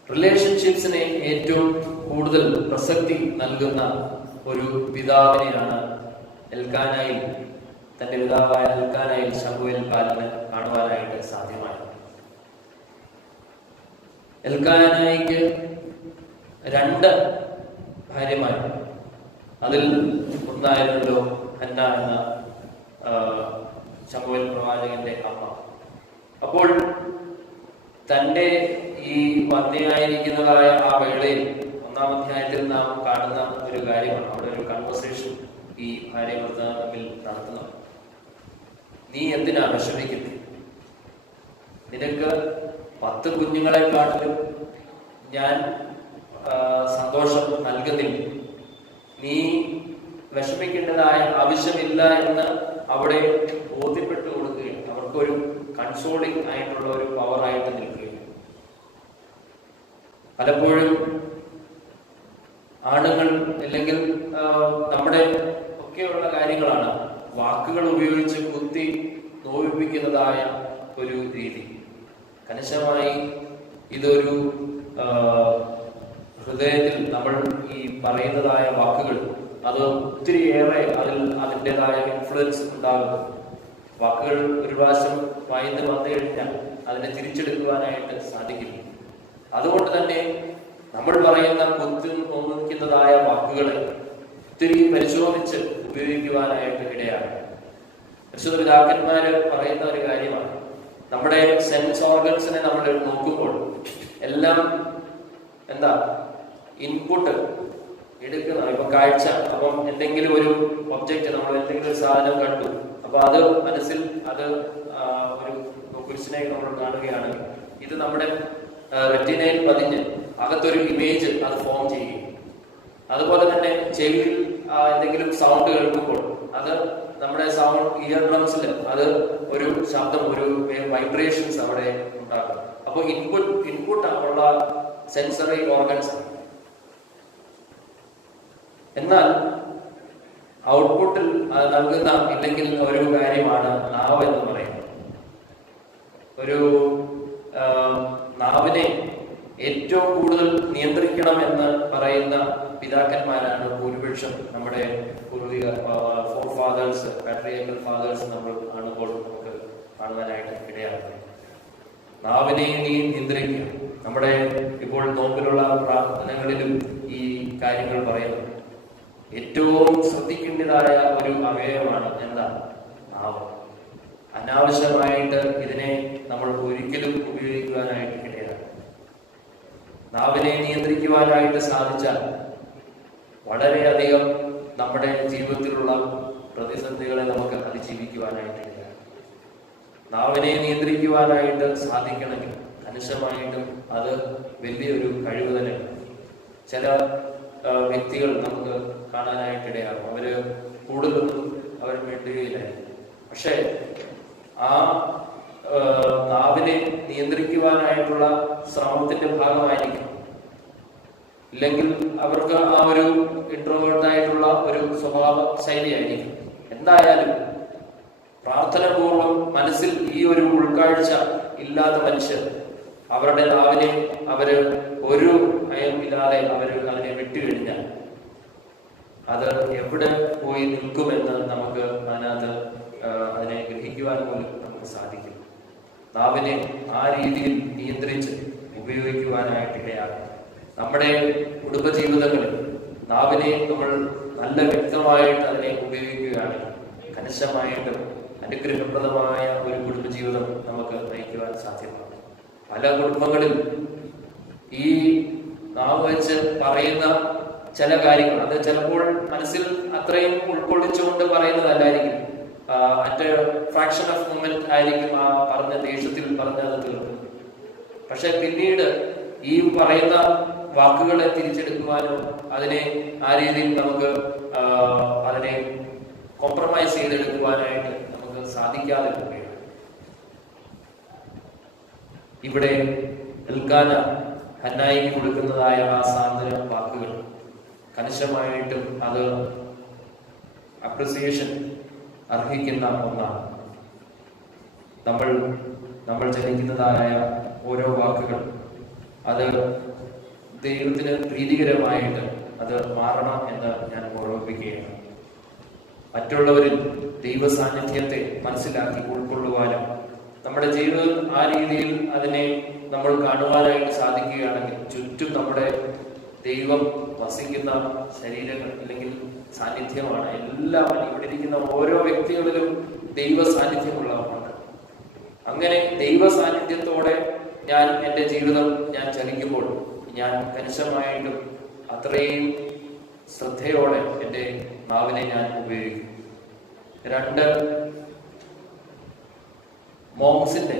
റിലേഷൻഷിപ്സിനെ ഏറ്റവും കൂടുതൽ പ്രസക്തി നൽകുന്ന ഒരു പിതാവിനെയാണ് എൽക്കാനയിൽ, തന്റെ പിതാവായ എൽക്കാനയിൽ ശമൂവേൽ ബാലന് കാണുവാനായിട്ട് സാധ്യമായത്. എൽക്കാനയ്ക്ക് 2 ഭാര്യമാർ. അതിൽ ഒന്നായിരുന്നല്ലോ ഹന്ന എന്ന ശമൂവേൽ പ്രവാചകന്റെ അമ്മ. അപ്പോൾ തന്റെ ഈ വന്ധ്യയായിരിക്കുന്നതായ ആ വേളയിൽ 1-ാം അധ്യായത്തിൽ നാം കാണുന്ന ഒരു കാര്യമാണ്. അവിടെ ഒരു കൺവെർസേഷൻ ഈ ഭാര്യ ഭർത്താവ് തമ്മിൽ നടത്തുന്നത്. നീ എന്തിനാ വിഷമിക്കുന്നത്? നിനക്ക് 10 കുഞ്ഞുങ്ങളെക്കാട്ടിലും ഞാൻ സന്തോഷം നൽകുന്നില്ല. നീ വിഷമിക്കേണ്ടതായ ആവശ്യമില്ല എന്ന് അവിടെ ബോധ്യപ്പെട്ടു കൊടുക്കുകയും അവർക്കൊരു കൺസോളിംഗ് ആയിട്ടുള്ള ഒരു പവറായിട്ട് നിൽക്കുകയും. പലപ്പോഴും ആണുങ്ങൾ അല്ലെങ്കിൽ നമ്മുടെ ഒക്കെയുള്ള കാര്യങ്ങളാണ് വാക്കുകൾ ഉപയോഗിച്ച് കുത്തി നോവിപ്പിക്കുന്നതായ ഒരു രീതി. കണിശമായി ഇതൊരു ഹൃദയത്തിൽ നമ്മൾ ഈ പറയുന്നതായ വാക്കുകൾ അത് ഒത്തിരിയേറെ അതിൻ്റെതായ ഇൻഫ്ലുവൻസ് ഉണ്ടാകും. വാക്കുകൾ ഒരു പ്രാവശ്യം വായിന്ന് വന്നു കഴിഞ്ഞാൽ അതിനെ തിരിച്ചെടുക്കുവാനായിട്ട് സാധിക്കില്ല. അതുകൊണ്ട് തന്നെ നമ്മൾ പറയുന്ന നോക്കുന്നതായ വാക്കുകളെ ഒത്തിരി പരിശോധിച്ച് ഉപയോഗിക്കുവാനായിട്ട് ഇടയാണ്. പരിശുദ്ധ പിതാക്കന്മാര് പറയുന്ന ഒരു കാര്യമാണ്, നമ്മുടെ സെൻസ് ഓർഗൻസിനെ നമ്മൾ നോക്കുമ്പോൾ എല്ലാം എന്താ ഇൻപുട്ട് എടുക്കുന്ന. ഇപ്പൊ കാഴ്ച, അപ്പം എന്തെങ്കിലും ഒരു ഒബ്ജക്റ്റ്, നമ്മൾ എന്തെങ്കിലും ഒരു സാധനം കണ്ടു, അപ്പൊ അത് മനസ്സിൽ അത് ഒരു കുരിശിനെ നമ്മൾ കാണുകയാണെങ്കിൽ ഇത് നമ്മുടെ റെറ്റിനയിൽ പതിഞ്ഞ് അകത്തൊരു ഇമേജ് അത് ഫോം ചെയ്യും. അതുപോലെ തന്നെ ചെവിയിൽ എന്തെങ്കിലും സൗണ്ട് കേൾക്കുമ്പോൾ അത് നമ്മുടെ സൗണ്ട് ഇയർ ഡ്രംസിൽ അത് ഒരു ശബ്ദം, ഒരു വൈബ്രേഷൻസ് അവിടെ ഉണ്ടാകും. അപ്പോൾ ഇൻപുട്ട് ഉള്ള സെൻസറി ഓർഗൻസ്. എന്നാൽ ഔട്ട്പുട്ടിൽ അത് നൽകുന്ന ഇല്ലെങ്കിൽ ഒരു കാര്യമാണ് നാവ് എന്ന് പറയുന്നത്. ഒരു നാവിനെ ഏറ്റവും കൂടുതൽ നിയന്ത്രിക്കണം എന്ന് പറയുന്ന പിതാക്കന്മാരാണ് ഭൂരിപക്ഷം നമ്മുടെ പൂർവിക ഫാദേഴ്സ്, പാട്രിയാർക്കൽ ഫാദേഴ്സ് നമ്മൾ കാണുമ്പോൾ നമുക്ക് കാണുവാനായിട്ട് ഇടയാകുന്നത്. നാവിനെ നീ നിയന്ത്രിക്കുക. നമ്മുടെ ഇപ്പോൾ നോമ്പിലുള്ള പ്രാർത്ഥനകളിലും ഈ കാര്യങ്ങൾ പറയുന്നു. ഏറ്റവും ശ്രദ്ധിക്കേണ്ടതായ ഒരു അവയവമാണ് എന്താ? നാവ്. അനാവശ്യമായിട്ട് ഇതിനെ നമ്മൾ ഒരിക്കലും ഉപയോഗിക്കുവാനായിട്ട് ഇടയാണ്. നാവിനെ നിയന്ത്രിക്കുവാനായിട്ട് സാധിച്ചാൽ വളരെയധികം നമ്മുടെ ജീവിതത്തിലുള്ള പ്രതിസന്ധികളെ നമുക്ക് അതിജീവിക്കുവാനായിട്ട് ഇടയാണ്. നാവിനെ നിയന്ത്രിക്കുവാനായിട്ട് സാധിക്കണമെങ്കിൽ കണിശമായിട്ടും അത് വലിയൊരു കഴിവ് തന്നെയാണ്. ചില വ്യക്തികൾ നമുക്ക് കാണാനായിട്ടിടയാകും, അവര് കൂടുതലൊന്നും അവർ മിണ്ടുകയില്ലായിരുന്നു. പക്ഷെ ആ നാവിനെ നിയന്ത്രിക്കുവാനായിട്ടുള്ള ശ്രമത്തിന്റെ ഭാഗമായിരിക്കും. ഇല്ലെങ്കിൽ അവർക്ക് ആ ഒരു ഇൻട്രോവേർട്ടായിട്ടുള്ള ഒരു സ്വഭാവ ശൈലിയായിരിക്കും. എന്തായാലും പ്രാർത്ഥനാപൂർവം മനസ്സിൽ ഈ ഒരു ഉൾക്കാഴ്ച ഇല്ലാത്ത മനുഷ്യർ അവരുടെ നാവിനെ അവര് ഒരു ഭയം ഇല്ലാതെ അവര് അതിനെ വിട്ടുകഴിഞ്ഞാൽ അത് എവിടെ പോയി നിൽക്കുമെന്ന് നമുക്ക് അതിനകത്ത് അതിനെ ഗ്രഹിക്കുവാൻ പോലും നമുക്ക് സാധിക്കും. നാവിനെ ആ രീതിയിൽ നിയന്ത്രിച്ച് ഉപയോഗിക്കുവാനായിട്ടിടയാകും. നമ്മുടെ കുടുംബജീവിതങ്ങളിൽ നാവിനെ നമ്മൾ നല്ല വ്യക്തമായിട്ട് അതിനെ ഉപയോഗിക്കുകയാണെങ്കിൽ കണിശമായിട്ടും അനുഗ്രഹപ്രദമായ ഒരു കുടുംബജീവിതം നമുക്ക് നയിക്കുവാൻ സാധ്യമാണ്. പല കുടുംബങ്ങളിൽ ഈ നാവ് വെച്ച് പറയുന്ന ചില കാര്യങ്ങൾ അത് ചിലപ്പോൾ മനസ്സിൽ അത്രയും ഉൾക്കൊള്ളിച്ചുകൊണ്ട് പറയുന്നതല്ലായിരിക്കും. മറ്റേ ഫ്രാക്ഷൻ ഓഫ് മൊമെന്റ് ആയിരിക്കും ആ പറഞ്ഞ ദേഷ്യത്തിൽ പറഞ്ഞത് തീർക്കും. പക്ഷെ പിന്നീട് ഈ പറയുന്ന വാക്കുകളെ തിരിച്ചെടുക്കുവാനോ അതിനെ ആ രീതിയിൽ നമുക്ക് അതിനെ കോംപ്രമൈസ് ചെയ്തെടുക്കുവാനായിട്ട് നമുക്ക് സാധിക്കാതെ പോവുകയാണ്. ഇവിടെ എൽക്കാന ഹന്നായിക്ക് കൊടുക്കുന്നതായ ആ സാന്ത്വന വാക്കുകൾ കണിശമായിട്ടും അത് അപ്രിസിയേഷൻ അർഹിക്കുന്ന ഒന്നാണ്. നമ്മൾ ജനിക്കുന്നതായ ഓരോ വാക്കുകൾ അത് ദൈവത്തിന് പ്രീതികരമായിട്ട് അത് മാറണം എന്ന് ഞാൻ ഓർമ്മിപ്പിക്കുകയാണ്. മറ്റുള്ളവരിൽ ദൈവ സാന്നിധ്യത്തെ മനസ്സിലാക്കി ഉൾക്കൊള്ളുവാനും നമ്മുടെ ജീവിതം ആ രീതിയിൽ അതിനെ നമ്മൾ കാണുവാനായിട്ട് സാധിക്കുകയാണെങ്കിൽ ചുറ്റും നമ്മുടെ ദൈവം വസിക്കുന്ന ശരീരങ്ങൾ അല്ലെങ്കിൽ സാന്നിധ്യമാണ്. എല്ലാവരും ഇവിടെ ഇരിക്കുന്ന ഓരോ വ്യക്തികളിലും ദൈവ സാന്നിധ്യമുള്ളവരുണ്ട്. അങ്ങനെ ദൈവ സാന്നിധ്യത്തോടെ ഞാൻ എൻ്റെ ജീവിതം ഞാൻ ചലിക്കുമ്പോൾ ഞാൻ കണിശമായിട്ടും അത്രയും ശ്രദ്ധയോടെ എൻ്റെ നാവിനെ ഞാൻ ഉപയോഗിക്കും. 2 മോങ്സിന്റെ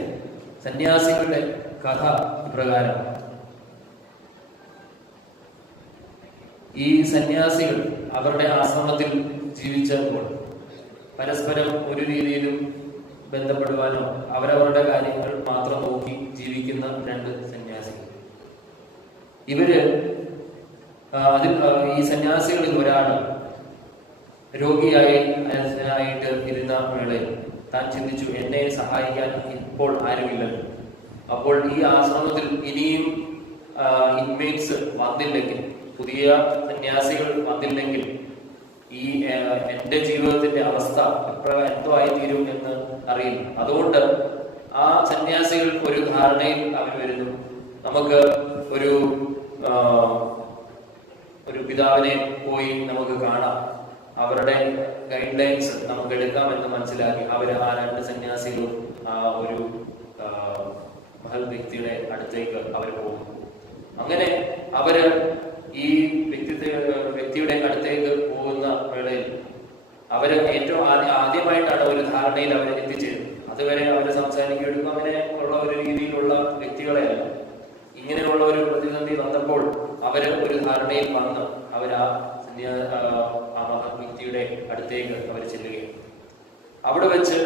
സന്യാസികളുടെ കഥ ഇപ്രകാരമാണ്. ഈ സന്യാസികൾ അവരുടെ ആശ്രമത്തിൽ ജീവിച്ചപ്പോൾ പരസ്പരം ഒരു രീതിയിലും ബന്ധപ്പെടുവാനോ അവരവരുടെ കാര്യങ്ങൾ മാത്രം നോക്കി ജീവിക്കുന്ന രണ്ട് സന്യാസികൾ. ഇവര് ഈ സന്യാസികളിൽ ഒരാൾ രോഗിയായിട്ട് ഇരുന്ന വേളയിൽ താൻ ചിന്തിച്ചു, എന്നെ സഹായിക്കാൻ ഇപ്പോൾ ആരുമില്ലല്ലോ. അപ്പോൾ ഈ ആശ്രമത്തിൽ ഇനിയും ഇൻമേറ്റ്സ് വന്നില്ലെങ്കിൽ, പുതിയ സന്യാസികൾ വന്നില്ലെങ്കിൽ ഈ എന്റെ ജീവിതത്തിന്റെ അവസ്ഥ എന്തോ ആയിത്തീരും എന്ന് അറിയില്ല. അതുകൊണ്ട് ആ സന്യാസികൾക്ക് ഒരു ധാരണയിൽ അവർ വരുന്നു, നമുക്ക് ഒരു പിതാവിനെ പോയി നമുക്ക് കാണാം, അവരുടെ ഗൈഡ് ലൈൻസ് നമുക്ക് എടുക്കാമെന്ന് മനസ്സിലാക്കി അവർ ആ രണ്ട് സന്യാസികളും ഒരു മഹൽ വ്യക്തിയുടെ അടുത്തേക്ക് അവർ പോകും. അങ്ങനെ അവര് ഈ വ്യക്തിയുടെ അടുത്തേക്ക് പോകുന്ന വേളയിൽ അവര് ഏറ്റവും ആദ്യമായിട്ടാണ് ഒരു ധാരണയിൽ അവർ എത്തിച്ചേരുന്നത്. അതുവരെ അവര് സംസാരിക്കുകയും അങ്ങനെ ഉള്ള ഒരു രീതിയിലുള്ള വ്യക്തികളെയല്ല. ഇങ്ങനെയുള്ള ഒരു പ്രതിസന്ധി വന്നപ്പോൾ അവര് ഒരു ധാരണയിൽ വന്ന് അവർ ആ മഹൽ വ്യക്തിയുടെ അടുത്തേക്ക് അവർ ചെല്ലുകയും അവിടെ വെച്ച്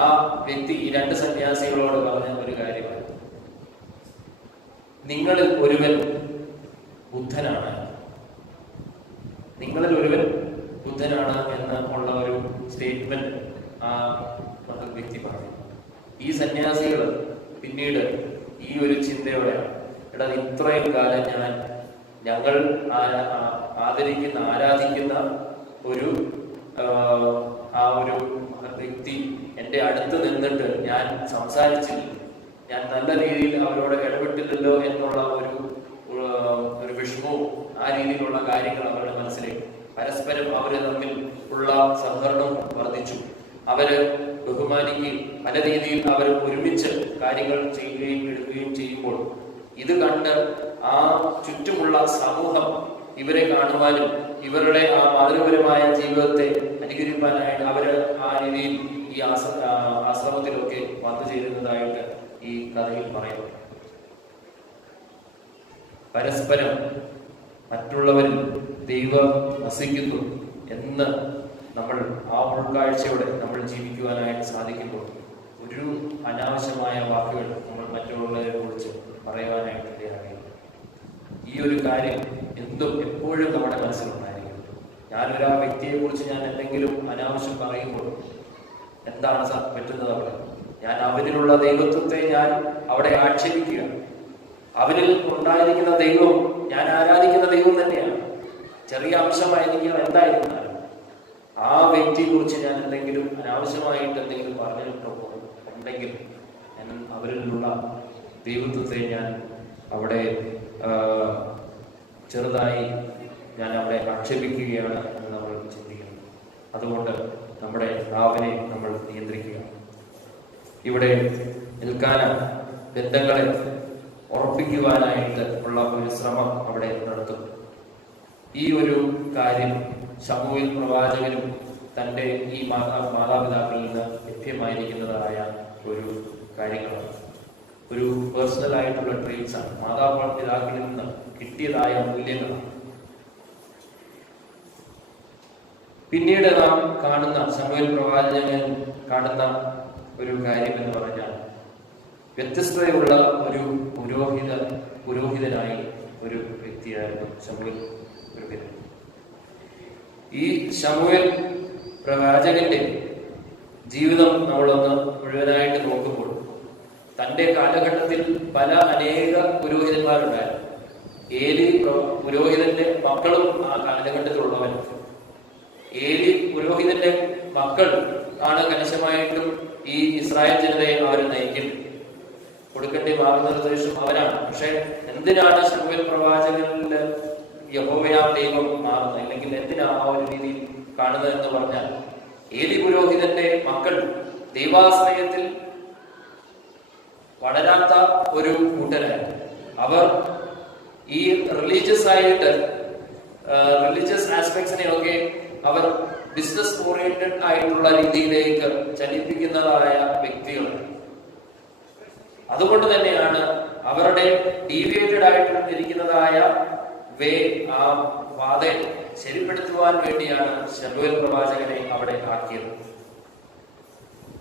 ആ വ്യക്തി ഈ രണ്ട് സന്യാസികളോട് പറഞ്ഞ ഒരു കാര്യമാണ്, നിങ്ങളിൽ ഒരുവൻ ബുദ്ധനാണ്, നിങ്ങളിൽ ഒരുവൻ ബുദ്ധനാണ് എന്ന് ഉള്ള ഒരു സ്റ്റേറ്റ്മെന്റ് ആ മഹൽ വ്യക്തി പറഞ്ഞു. ഈ സന്യാസികൾ പിന്നീട് ഈ ഒരു ചിന്തയോടെയാണ്, എടാ ഇത്രയും കാലം ഞങ്ങൾ ആദരിക്കുന്ന ആരാധിക്കുന്ന ഒരു വ്യക്തി എന്റെ അടുത്ത് നിന്നിട്ട് ഞാൻ സംസാരിച്ചില്ല, ഞാൻ നല്ല രീതിയിൽ അവരോട് ഇടപെട്ടില്ലല്ലോ എന്നുള്ള ഒരു വിഷമവും ആ രീതിയിലുള്ള കാര്യങ്ങൾ അവരുടെ മനസ്സിലേക്ക് പരസ്പരം അവര് തമ്മിൽ ഉള്ള സഹകരണം വർദ്ധിച്ചു. അവര് ബഹുമാനിക്കുകയും പല രീതിയിൽ അവർ ഒരുമിച്ച് കാര്യങ്ങൾ ചെയ്യുകയും എടുക്കുകയും ചെയ്യുമ്പോൾ ഇത് കണ്ട് ആ ചുറ്റുമുള്ള സമൂഹം ഇവരെ കാണുവാനും ഇവരുടെ ആ മാതൃപരമായ ജീവിതത്തെ അനുകരിക്കാനായിട്ട് അവര് ആ രീതിയിൽ ഈ ആശ്രമത്തിലൊക്കെ വന്നു ചേരുന്നതായിട്ട് ഈ കഥയിൽ പറയുന്നു. പരസ്പരം മറ്റുള്ളവരിൽ ദൈവം വസിക്കുന്നു എന്ന് നമ്മൾ ആ ഉൾക്കാഴ്ചയോടെ നമ്മൾ ജീവിക്കുവാനായിട്ട് സാധിക്കുമ്പോൾ ഒരു അനാവശ്യമായ വാക്കുകൾ നമ്മൾ മറ്റുള്ളവരെ കുറിച്ച് പറയുവാനായിട്ട് ഇടയാകില്ല. ഈ ഒരു കാര്യം എപ്പോഴും നമ്മുടെ മനസ്സിലുണ്ടായിരിക്കും. ഞാനൊരാ വ്യക്തിയെ കുറിച്ച് ഞാൻ എന്തെങ്കിലും അനാവശ്യം പറയുമ്പോൾ എന്താണ് പറ്റുന്നത്? ഞാൻ അവരിലുള്ള ദൈവത്വത്തെ ഞാൻ അവിടെ ആക്ഷേപിക്കുക. അവരിൽ ഉണ്ടായിരിക്കുന്ന ദൈവം ഞാൻ ആരാധിക്കുന്ന ദൈവം തന്നെയാണ്. ചെറിയ അംശമായിരിക്കും എന്തായിരുന്നാലും ആ വ്യക്തിയെ കുറിച്ച് ഞാൻ എന്തെങ്കിലും അനാവശ്യമായിട്ട് എന്തെങ്കിലും പറഞ്ഞിട്ടുണ്ടെങ്കിൽ ഞാൻ അവരിലുള്ള ദൈവത്വത്തെ ഞാൻ അവിടെ ചെറുതായി ഞാൻ അവിടെ ആക്ഷേപിക്കുകയാണ് എന്ന് നമ്മൾ ചിന്തിക്കുന്നു. അതുകൊണ്ട് നമ്മുടെ നാവിനെ നമ്മൾ നിയന്ത്രിക്കുക. ഇവിടെ നിൽക്കാന ബന്ധങ്ങളെ ഉറപ്പിക്കുവാനായിട്ട് ഉള്ള ഒരു ശ്രമം അവിടെ നടത്തുന്നു. ഈ ഒരു കാര്യം ശമൂവേൽ പ്രവാചകനും തൻ്റെ ഈ മാതാപിതാക്കളിൽ നിന്ന് ലഭ്യമായിരിക്കുന്നതായ ഒരു കാര്യങ്ങളാണ്. ഒരു പേഴ്സണൽ ആയിട്ടുള്ള ട്രെയ്റ്റ്സ് ആണ്, മാതാപിതാക്കളിൽ നിന്ന് കിട്ടിയതായ മൂല്യങ്ങളാണ്. പിന്നീട് നാം കാണുന്ന ശമൂവേൽ പ്രവാചകൻ കാണുന്ന ഒരു കാര്യം എന്ന് പറഞ്ഞാൽ വ്യത്യസ്തതയുള്ള ഒരു പുരോഹിതനായി ഒരു വ്യക്തിയായിരുന്നു ശമൂവേൽ പുരോഹിതൻ. ഈ ശമൂവേൽ പ്രവാചകന്റെ ജീവിതം നമ്മളൊന്ന് മുഴുവനായിട്ട് നോക്കുമ്പോൾ തൻ്റെ കാലഘട്ടത്തിൽ അനേക പുരോഹിതന്മാരുണ്ടായിരുന്നു. ഏലി പുരോഹിതന്റെ മക്കളും ആ കാലഘട്ടത്തിലുള്ളവൻ. ഏലി പുരോഹിതന്റെ മക്കൾ ആണ് കണിശമായിട്ടും ഈ ഇസ്രായേൽ ജനതയെ അവർ നയിക്കുന്നത്. കൊടുക്കേണ്ട മാർഗനിർദ്ദേശം അവരാണ്. പക്ഷെ എന്തിനാണ് ശമൂവേൽ പ്രവാചകനില് യഹോവയാം ദൈവം മാറുന്നത്, അല്ലെങ്കിൽ എന്തിനാ ആ ഒരു രീതിയിൽ കാണുന്നത് എന്ന് പറഞ്ഞാൽ, ഏലി പുരോഹിതന്റെ മക്കൾ ദൈവാശ്രയത്തിൽ വളരാത്ത ഒരു കൂട്ടരായിരുന്നു. അവർ ഈ റിലീജിയസ് ആസ്പെക്ട്സിനെയൊക്കെ അവർ ബിസിനസ് ഓറിയന്റഡ് ആയിട്ടുള്ള രീതിയിലേക്ക് ചലിപ്പിക്കുന്നതായ വ്യക്തികൾ. അതുകൊണ്ട് തന്നെയാണ് അവരുടെ ഡീവിയേറ്റഡ് ആയിട്ടിരിക്കുന്നതായ വേ, ആ പാതയെ ശരിപ്പെടുത്തുവാൻ വേണ്ടിയാണ് ശമൂവേൽ പ്രവാചകനെ അവിടെ ആക്കിയത്.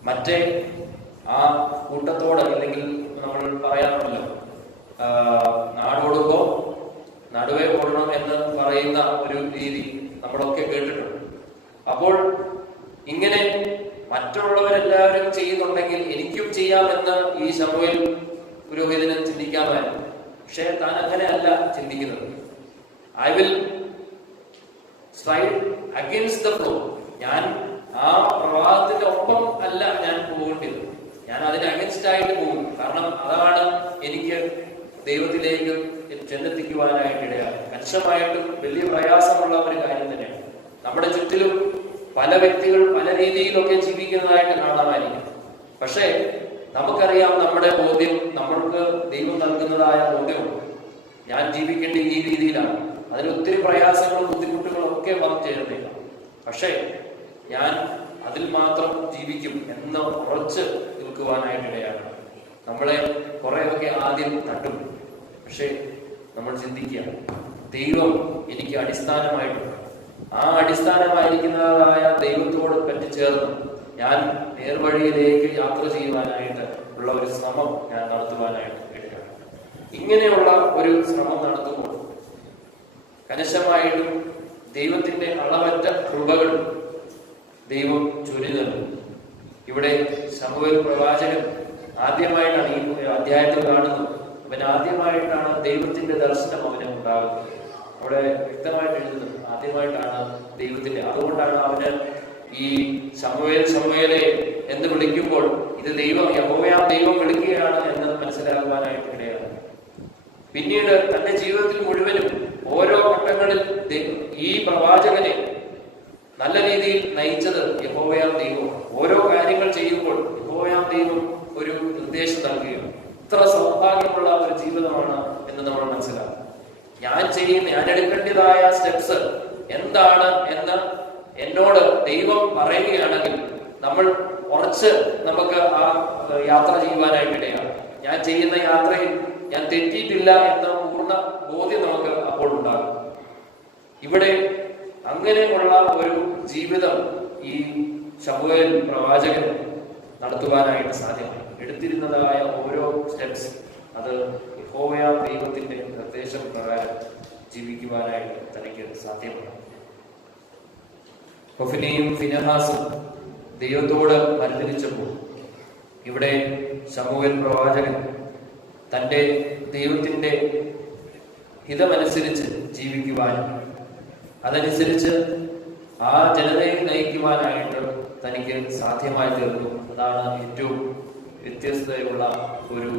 മറ്റേ ആ കൂട്ടത്തോട്, അല്ലെങ്കിൽ നമ്മൾ പറയാറുണ്ടല്ലോ, നാടോടുമ്പോ നടുവേ ഓടണം എന്ന് പറയുന്ന ഒരു രീതി നമ്മളൊക്കെ കേട്ടിട്ടുണ്ട്. അപ്പോൾ ഇങ്ങനെ മറ്റുള്ളവരെല്ലാവരും ചെയ്യുന്നുണ്ടെങ്കിൽ എനിക്കും ചെയ്യാമെന്ന് ഈ ശമൂവേൽ പുരോഹിതന് ചിന്തിക്കാമായിരുന്നു. പക്ഷെ താൻ അങ്ങനെയല്ല ചിന്തിക്കുന്നത്. I will stride against the flow. ഞാൻ ആ പ്രവാഹത്തിന്റെ ഒപ്പം അല്ല ഞാൻ പോകേണ്ടത്, ഞാൻ അതിന് അഗെൻസ്റ്റ് ആയിട്ട് പോകും. കാരണം അതാണ് എനിക്ക് ദൈവത്തിലേക്ക് ചെന്നെത്തിക്കുവാനായിട്ട് ഇടയാണ്. കർശമായിട്ടും വലിയ പ്രയാസമുള്ള ഒരു കാര്യം തന്നെയാണ്. നമ്മുടെ ചുറ്റിലും പല വ്യക്തികൾ പല രീതിയിലൊക്കെ ജീവിക്കുന്നതായിട്ട് കാണാമായിരിക്കും. പക്ഷേ നമുക്കറിയാം, നമ്മുടെ ബോധ്യം, നമ്മൾക്ക് ദൈവം നൽകുന്നതായ ബോധ്യമുണ്ട്. ഞാൻ ജീവിക്കേണ്ട ഈ രീതിയിലാണ്. അതിന് ഒത്തിരി പ്രയാസങ്ങളും ബുദ്ധിമുട്ടുകളും ഒക്കെ വന്നു ചേർന്നില്ല. പക്ഷേ ഞാൻ അതിൽ മാത്രം ജീവിക്കും എന്ന് ഉറച്ച് നിൽക്കുവാനായിട്ടിടയാണ്. നമ്മളെ കുറെയൊക്കെ ആദ്യം തട്ടും. പക്ഷെ നമ്മൾ ചിന്തിക്കുക, ദൈവം എനിക്ക് അടിസ്ഥാനമായിട്ടുണ്ട്. ആ അടിസ്ഥാനമായിരിക്കുന്നതായ ദൈവത്തോട് പറ്റിച്ചേർന്ന് ഞാൻ നേർവഴിയിലേക്ക് യാത്ര ചെയ്യുവാനായിട്ട് ഉള്ള ഒരു ശ്രമം ഞാൻ നടത്തുവാനായിട്ട് എടുക്കണം. ഇങ്ങനെയുള്ള ഒരു ശ്രമം നടത്തുമ്പോൾ കനശമായിട്ടും ദൈവത്തിന്റെ അളവറ്റ കൃപകൾ ദൈവം ചൊരിഞ്ഞു നൽകും. ഇവിടെ ശമൂവേൽ പ്രവാചകൻ ആദ്യമായിട്ടാണ് ഈ അധ്യായത്തിൽ കാണുന്നത്. അവൻ ആദ്യമായിട്ടാണ് ദൈവത്തിന്റെ ദർശനം അവന് ഉണ്ടാകുന്നത്. അവിടെ വ്യക്തമായിട്ട് എഴുതുന്നത് ആദ്യമായിട്ടാണ് ദൈവത്തിന്റെ. അതുകൊണ്ടാണ് അവന് ഈ ശമൂവേലെ എന്ന് വിളിക്കുമ്പോൾ ഇത് ദൈവം, യഹോവയാം ദൈവം വിളിക്കുകയാണ് എന്ന് മനസ്സിലാക്കുവാനായിട്ട് ഇടയാണ്. പിന്നീട് തന്റെ ജീവിതത്തിൽ മുഴുവനും ഓരോ ഘട്ടങ്ങളിൽ ഈ പ്രവാചകനെ നല്ല രീതിയിൽ നയിച്ചത് യഹോവയാം ദൈവമാണ്. ഓരോ കാര്യങ്ങൾ ചെയ്യുമ്പോൾ യഹോവയാം ദൈവം ഒരു നിർദ്ദേശം നൽകുകയാണ്. ഇത്ര സൗഭാഗ്യമുള്ള ഒരു ജീവിതമാണ് എന്ന് നമ്മൾ മനസ്സിലാക്കും. ഞാൻ എടുക്കേണ്ടതായ സ്റ്റെപ്സ് എന്താണ് എന്ന് എന്നോട് ദൈവം പറയുകയാണെങ്കിൽ നമ്മൾ ഉറച്ച് നമുക്ക് ആ യാത്ര ചെയ്യുവാനായിട്ടിടയാണ്. ഞാൻ ചെയ്യുന്ന യാത്രയിൽ ഞാൻ തെറ്റിയിട്ടില്ല എന്ന പൂർണ്ണ ബോധ്യം നമുക്ക് അപ്പോൾ ഉണ്ടാകും. ഇവിടെ അങ്ങനെയുള്ള ഒരു ജീവിതം ഈ ശമൂവേൽ പ്രവാചകൻ നടത്തുവാനായിട്ട് സാധ്യമായി. എടുത്തിരുന്നതായ ഓരോ സ്റ്റെപ്സ് അത് യഹോവയാം ദൈവത്തിന്റെ നിർദ്ദേശം പ്രകാരം ജീവിക്കുവാനായിട്ട് തനിക്ക് സാധ്യമാണ്. ഹൊഫ്നിയും ഫിനെഹാസും ദൈവത്തോട് മത്സരിച്ചപ്പോൾ ഇവിടെ ശമൂവേൽ പ്രവാചകൻ തന്റെ ദൈവത്തിന്റെ ഹിതമനുസരിച്ച് ജീവിക്കുവാനും അതനുസരിച്ച് ആ ജനതയെ നയിക്കുവാനായിട്ട് തനിക്ക് സാധ്യമായി തീർന്നു. അതാണ് ഏറ്റവും വ്യത്യസ്തതയുള്ള ഒരു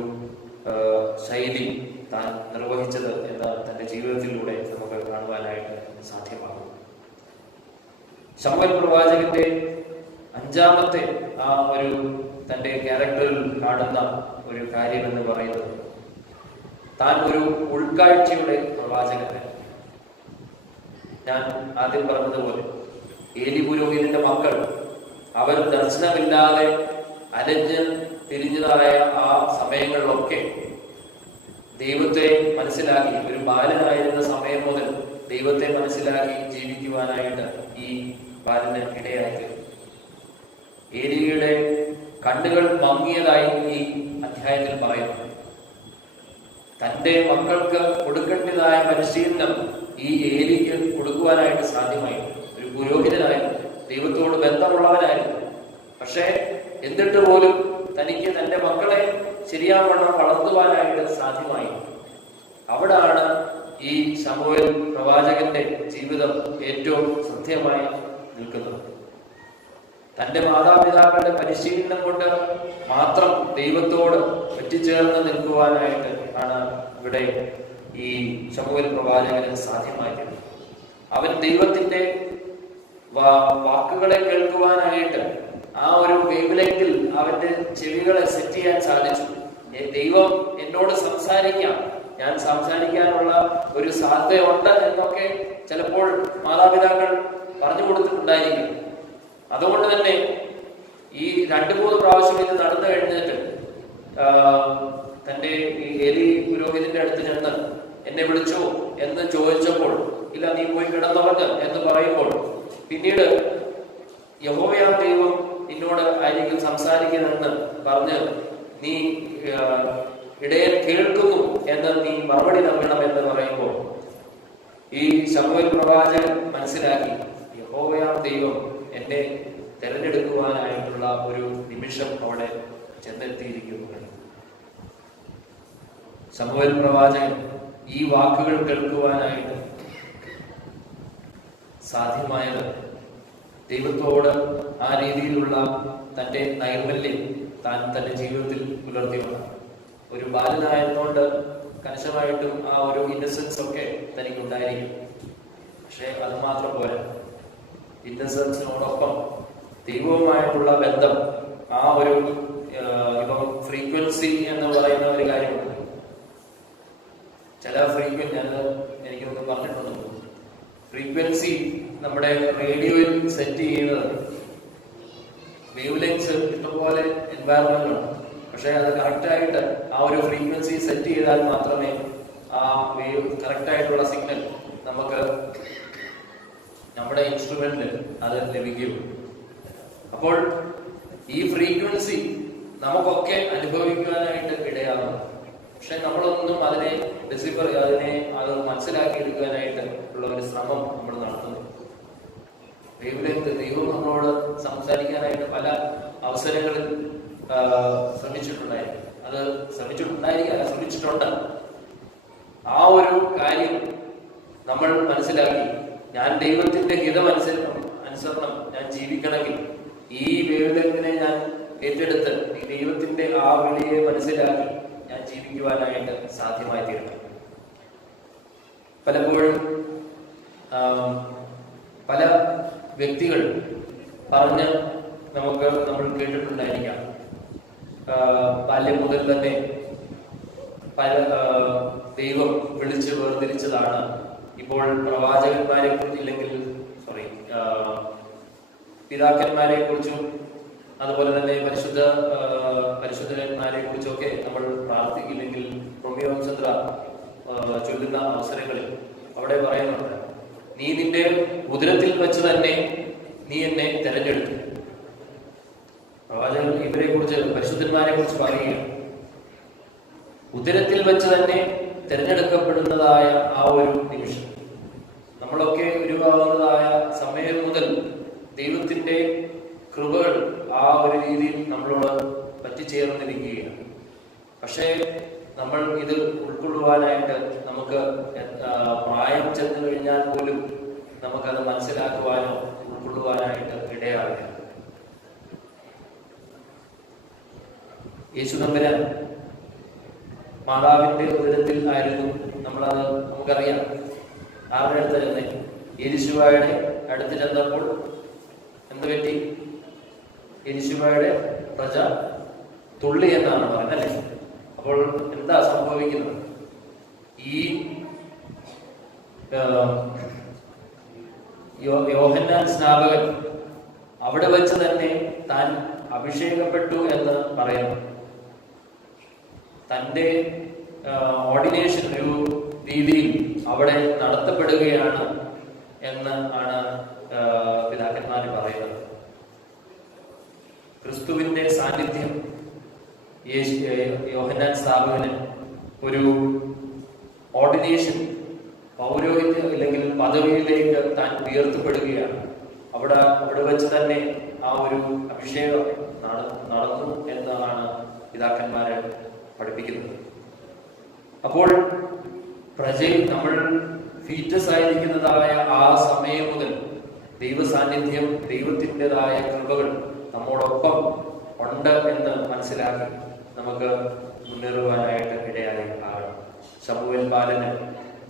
ശൈലി താൻ നിർവഹിച്ചത് എന്ന് തന്റെ ജീവിതത്തിലൂടെ നമുക്ക് കാണുവാനായിട്ട് സാധ്യമാകും. ശമൂവേൽ പ്രവാചകന്റെ അഞ്ചാമത്തെ ആ ഒരു തന്റെ ക്യാരക്ടറിൽ കാണുന്ന ഒരു കാര്യം എന്ന് പറയുന്നത് താൻ ഒരു ഉൾക്കാഴ്ചയുടെ പ്രവാചകനാണ്. ഞാൻ ആദ്യം പറഞ്ഞതുപോലെ ഏലി പുരോഹിതന്റെ മക്കൾ അവർ ദർശനമില്ലാതെ അലഞ്ഞ് തിരിഞ്ഞതായ ആ സമയങ്ങളിലൊക്കെ ദൈവത്തെ മനസ്സിലാക്കി, ഒരു ബാലനായിരുന്ന സമയം മുതൽ ദൈവത്തെ മനസ്സിലാക്കി ജീവിക്കുവാനായിട്ട് ഈ ബാലന് ഇടയായി. ഏലിയുടെ കണ്ണുകൾ മങ്ങിയതായി ഈ അധ്യായത്തിൽ പറയുന്നു. തന്റെ മക്കൾക്ക് കൊടുക്കേണ്ടതായ പരിശീലനം ഈ ഏലിക്ക് കൊടുക്കുവാനായിട്ട് സാധ്യമായി. ഒരു പുരോഹിതനായിരുന്നു, ദൈവത്തോട് ബന്ധമുള്ളവനായിരുന്നു. പക്ഷേ എന്നിട്ട് പോലും തനിക്ക് തന്റെ മക്കളെ ശരിയാവണ്ണം വളർത്തുവാനായിട്ട് സാധ്യമായി. അവിടാണ് ഈ ശമൂവേൽ പ്രവാചകന്റെ ജീവിതം ഏറ്റവും ശ്രദ്ധേയമായി നിൽക്കുന്നത്. തന്റെ മാതാപിതാക്കളുടെ പരിശീലനം കൊണ്ട് മാത്രം ദൈവത്തോട് പറ്റിച്ചേർന്ന് നിൽക്കുവാനായിട്ട് ആണ് ഇവിടെ ഈ ശമൂവേൽ പ്രവാചകന് സാധ്യമായത്. അവൻ ദൈവത്തിന്റെ വാക്കുകളെ കേൾക്കുവാനായിട്ട് ആ ഒരു വേവ്‌ലെങ്തിൽ അവന്റെ ചെവികളെ സെറ്റ് ചെയ്യാൻ സാധിച്ചു. ദൈവം എന്നോട് സംസാരിക്കാം, ഞാൻ സംസാരിക്കാനുള്ള ഒരു സാധ്യതയുണ്ട് എന്നൊക്കെ ചിലപ്പോൾ മാതാപിതാക്കൾ പറഞ്ഞു കൊടുത്തിട്ടുണ്ടായിരിക്കും. അതുകൊണ്ട് തന്നെ ഈ 2-3 പ്രാവശ്യം ഇത് നടന്നു കഴിഞ്ഞിട്ട് പറഞ്ഞ് നീ ഇടയൻ കേൾക്കുന്നു എന്ന് നീ മറുപടി നൽകണം എന്ന് പറയുമ്പോൾ ഈ ശമൂവേൽ പ്രവാചകൻ മനസ്സിലാക്കി, യഹോവയാം ദൈവം എന്നെ തെരഞ്ഞെടുക്കുവാനായിട്ടുള്ള ഒരു നിമിഷം അവിടെ ചെന്നെത്തിയിരിക്കുന്നു. ശമൂവേൽ പ്രവാചകൻ ഈ വാക്കുകൾ കേൾക്കുവാനായിട്ട് സാധ്യമായത് ദൈവത്തോട് ആ രീതിയിലുള്ള തന്റെ നൈർമല്യം താൻ തന്റെ ജീവിതത്തിൽ പുലർത്തിയാണ്. ഒരു ബാലനായതുകൊണ്ട് കണിശമായിട്ടും ആ ഒരു ഇന്നസെൻസ് ഒക്കെ തനിക്ക് ഉണ്ടായിരിക്കും. പക്ഷെ അത് മാത്രം പോരാ, ഇന്നസെൻസിനോടൊപ്പം ദൈവവുമായിട്ടുള്ള ബന്ധം, ആ ഒരു ഇപ്പം ഫ്രീക്വൻസി എന്ന് പറയുന്ന ഒരു കാര്യമുണ്ട്. ചില ഫ്രീക്വൻസി എനിക്കൊന്ന് പറഞ്ഞിട്ടുണ്ട്. ഫ്രീക്വൻസി നമ്മുടെ റേഡിയോയിൽ സെറ്റ് ചെയ്യുന്നത് വേവ് ലെങ്സ് ഇഷ്ടംപോലെ എൻവയറമെന്റിലുണ്ട്. പക്ഷെ അത് കറക്റ്റായിട്ട് ആ ഒരു ഫ്രീക്വൻസി സെറ്റ് ചെയ്താൽ മാത്രമേ ആ വേവ് കറക്റ്റായിട്ടുള്ള സിഗ്നൽ നമുക്ക് നമ്മുടെ ഇൻസ്ട്രുമെന്റിൽ അത് ലഭിക്കുകയുള്ളൂ. അപ്പോൾ ഈ ഫ്രീക്വൻസി നമുക്കൊക്കെ അനുഭവിക്കുവാനായിട്ട് ഇടയാകുന്നു. പക്ഷെ നമ്മളൊന്നും അതിനെ അത് മനസ്സിലാക്കി എടുക്കാനായിട്ട് ഉള്ള ഒരു ശ്രമം നമ്മൾ നടത്തുന്നു. ദൈവം നമ്മളോട് സംസാരിക്കാനായിട്ട് പല അവസരങ്ങളിൽ ശ്രമിച്ചിട്ടുണ്ട്. ആ ഒരു കാര്യം നമ്മൾ മനസ്സിലാക്കി, ഞാൻ ദൈവത്തിന്റെ അനുസരണം ഞാൻ ജീവിക്കണമെങ്കിൽ ഈ വേവ്ലെങ്തിനെ ഞാൻ ഏറ്റെടുത്ത് ഈ ദൈവത്തിന്റെ ആ വിളിയെ മനസ്സിലാക്കി ഞാൻ ജീവിക്കുവാനായിട്ട് സാധ്യമായി തീരണം. പലപ്പോഴും പല വ്യക്തികൾ പറഞ്ഞ് നമ്മൾ കേട്ടിട്ടുണ്ടായിരിക്കാം, ബാല്യം മുതൽ തന്നെ ദൈവം വിളിച്ച് വേർതിരിച്ചതാണ്. ഇപ്പോൾ പ്രവാചകന്മാരെ കുറിച്ച് പിതാക്കന്മാരെ കുറിച്ചും അതുപോലെ തന്നെ പരിശുദ്ധന്മാരെ കുറിച്ചൊക്കെ നമ്മൾ പ്രാർത്ഥിക്കില്ലെങ്കിൽ റോമിയോചന്ദ്ര ചൊല്ലുന്ന അവസരങ്ങളിൽ അവിടെ പറയുന്നുണ്ട്, നീ നിന്റെ ഉദരത്തിൽ വെച്ച് തന്നെ നീ എന്നെ തെരഞ്ഞെടുത്തു. പ്രവാചകൻ ഇവരെ കുറിച്ച്, പരിശുദ്ധന്മാരെ കുറിച്ച് പറയുകയാണ്. ഉദരത്തിൽ വെച്ച് തന്നെ തിരഞ്ഞെടുക്കപ്പെടുന്നതായ ആ ഒരു നിമിഷം, നമ്മളൊക്കെ ഉരുവാകുന്നതായ സമയം മുതൽ ദൈവത്തിന്റെ കൃപകൾ ആ ഒരു രീതിയിൽ നമ്മളോട് പറ്റിച്ചേർന്നിരിക്കുകയാണ്. പക്ഷേ നമ്മൾ ഇത് ഉൾക്കൊള്ളുവാനായിട്ട് നമുക്ക് പ്രായം ചെന്നു കഴിഞ്ഞാൽ പോലും നമുക്കത് മനസ്സിലാക്കുവാനോ ഉൾക്കൊള്ളുവാനായിട്ട് ഇടയാവില്ല. യേശു തമ്പുരാൻ മാതാവിന്റെ ഉദരത്തിൽ ആയിരുന്നു. നമുക്കറിയാം. ആരുടെ അടുത്ത് ചെന്നേ? യേശുവായുടെ അടുത്ത് ചെന്നപ്പോൾ എന്ത് പറ്റി? യേശുവായുടെ പ്രജ തുള്ളി എന്നാണ് പറഞ്ഞല്ലേ. അപ്പോൾ എന്താ സംഭവിക്കുന്നത്? ഈ യോഹന്നാൻ സ്നാപകൻ അവിടെ വെച്ച് തന്നെ താൻ അഭിഷേകപ്പെട്ടു എന്ന് പറയുന്നു. തന്റെ ഓർഡിനേഷൻ ഒരു രീതിയിൽ അവിടെ നടത്തപ്പെടുകയാണ് എന്ന് ആണ് പിതാക്കന്മാർ പറയുന്നത്. ക്രിസ്തുവിന്റെ സാന്നിധ്യം യോഹന്നാൻ സ്ഥാപകന് ഒരു ഓർഡിനേഷൻ, പൗരോഹിത്യം അല്ലെങ്കിൽ പദവിയിലേക്ക് താൻ ഉയർത്തപ്പെടുകയാണ്. അവിടെ വെച്ച് തന്നെ ആ ഒരു അഭിഷേകം നടന്നു എന്നാണ് പിതാക്കന്മാരെ പഠിപ്പിക്കുന്നത്. അപ്പോൾ നമ്മൾ ഫീറ്റസ് ആയിരിക്കുന്നതായ ആ സമയം മുതൽ ദൈവ സാന്നിധ്യം, ദൈവത്തിൻ്റെതായ കൃപകൾ നമ്മോടൊപ്പം ഉണ്ട് എന്ന് മനസ്സിലാക്കി നമുക്ക് മുന്നേറുവാനായിട്ട് ഇടയായി ആകണം. ശമൂവേൽ ബാലന്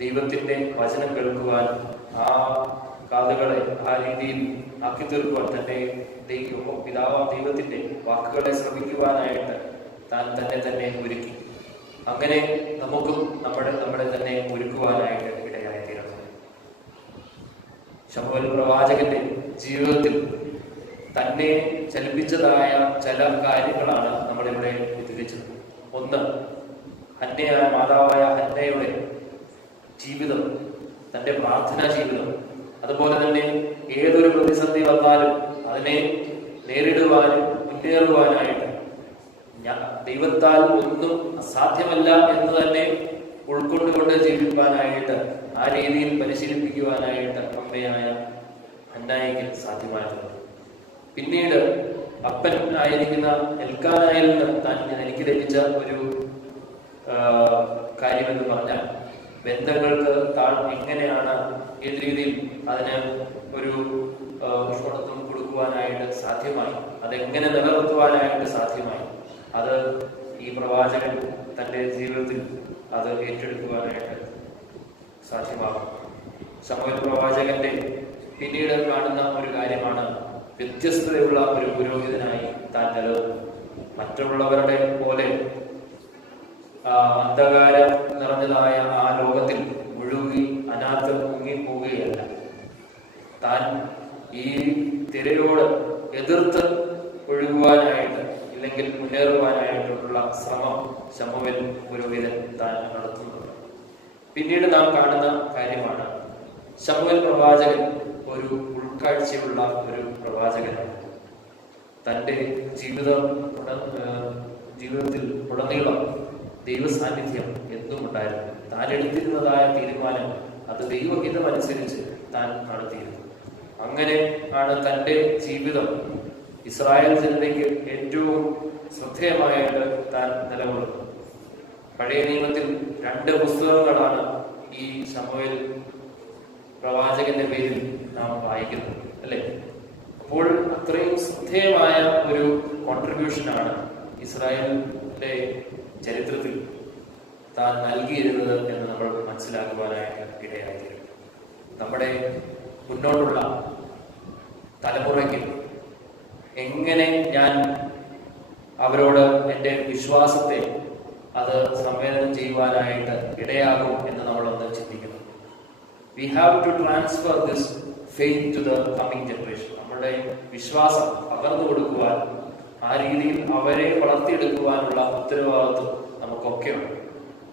ദൈവത്തിന്റെ വചനം കേൾക്കുവാൻ, ആ കാതുകളെ ആ രീതിയിൽ ആക്കി തീർക്കുവാൻ, തന്റെ ദൈവത്തിന്റെ വാക്കുകളെ ശ്രമിക്കുവാനായിട്ട് താൻ തന്നെ ഒരുക്കി. അങ്ങനെ നമുക്കും നമ്മളെ തന്നെ ഒരുക്കുവാനായിട്ട് ഇടയായി തീരണം. ശമൂവേൽ പ്രവാചകന്റെ ജീവിതത്തിൽ തന്നെ ചലിപ്പിച്ചതായ ചില കാര്യങ്ങളാണ് നമ്മളിവിടെ ഉദ്ധരിച്ചത്. ഒന്ന്, മാതാവായ ഹന്നയുടെ ജീവിതം, തന്റെ പ്രാർത്ഥനാ ജീവിതം. അതുപോലെ തന്നെ ഏതൊരു പ്രതിസന്ധി വന്നാലും അതിനെ നേരിടുവാനും മുന്നേറുവാനായിട്ട് ദൈവത്താൽ ഒന്നും അസാധ്യമല്ല എന്ന് തന്നെ ഉൾക്കൊണ്ടുകൊണ്ട് ജീവിക്കാനായിട്ട്, ആ രീതിയിൽ പരിശീലിപ്പിക്കുവാനായിട്ട് അമ്മയായ ഹന്നായിക്ക് സാധ്യമായിട്ടുണ്ട്. പിന്നീട് അപ്പൻ ആയിരിക്കുന്ന എൽക്കാനായിൽ നിന്ന് എനിക്ക് ലഭിച്ച ഒരു കാര്യമെന്ന് പറഞ്ഞാൽ, ബന്ധങ്ങൾക്ക് എങ്ങനെയാണ് ഏത് രീതിയിൽ അതിന് ഒരു ഊഷ്മളത്വം കൊടുക്കുവാനായിട്ട് സാധ്യമായി, അതെങ്ങനെ നിലനിർത്തുവാനായിട്ട് സാധ്യമായി, അത് ഈ പ്രവാചകൻ തൻ്റെ ജീവിതത്തിൽ അത് ഏറ്റെടുക്കുവാനായിട്ട് സാധ്യമാകും. ശമൂവേൽ പ്രവാചകന്റെ പിന്നീട് കാണുന്ന ഒരു കാര്യമാണ് വ്യത്യസ്തതയുള്ള ഒരു പുരോഹിതനായി താൻ നിലനിർത്തുന്നത്. മറ്റുള്ളവരുടെ പോലെ അന്ധകാരം നിറഞ്ഞതായ ആ ലോകത്തിൽ മുഴുകി അനാഥം മുങ്ങിപ്പോവുകയല്ല. താൻ ഈ തിരയോട് എതിർത്ത് ഒഴുകുവാനായിട്ട് ഇല്ലെങ്കിൽ മുന്നേറുവാനായിട്ടുള്ള ശ്രമം ശമൂവേൽ പുരോഹിതൻ താൻ നടത്തുന്നുണ്ട്. പിന്നീട് നാം കാണുന്ന കാര്യമാണ്, ശമൂവേൽ പ്രവാചകൻ ഒരു ഉൾക്കാഴ്ചയുള്ള ഒരു പ്രവാചകനാണ്. തൻ്റെ ജീവിതത്തിൽ ഉടനീളം ദൈവ സാന്നിധ്യം എന്നും ഉണ്ടായിരുന്നു. താൻ എടുത്തിരുന്നതായ തീരുമാനം അത് ദൈവഹിതമനുസരിച്ച് താൻ നടത്തിയിരുന്നു. അങ്ങനെ ആണ് തൻ്റെ ജീവിതം ഇസ്രായേൽ ജനതയ്ക്ക് ഏറ്റവും ശ്രദ്ധേയമായിട്ട് താൻ നിലകൊള്ളുന്നത്. പഴയ നിയമത്തിൽ 2 പുസ്തകങ്ങളാണ് ഈ ശമൂവേൽ പ്രവാചകന്റെ പേരിൽ നാം വായിക്കുന്നത്, അല്ലെ? അപ്പോൾ അത്രയും ശ്രദ്ധേയമായ ഒരു കോൺട്രിബ്യൂഷനാണ് ഇസ്രായേലിന്റെ ചരിത്രത്തിൽ താൻ നൽകിയിരുന്നത് എന്ന് നമ്മൾ മനസ്സിലാക്കുവാനായിട്ട് ഇടയായിത്തീരും. നമ്മുടെ മുന്നോട്ടുള്ള തലമുറയ്ക്ക് എങ്ങനെ ഞാൻ അവരോട് എൻ്റെ വിശ്വാസത്തെ അത് സംവേദനം ചെയ്യുവാനായിട്ട് ഇടയാകും എന്ന് നമ്മളൊന്ന് ചിന്തിക്കണം. We have to transfer this faith to the coming generation. നമ്മുടെ വിശ്വാസം പകർന്നു കൊടുക്കുവാൻ, ആ രീതിയിൽ അവരെ വളർത്തിയെടുക്കുവാനുള്ള ഉത്തരവാദിത്വം നമുക്കൊക്കെയുണ്ട്.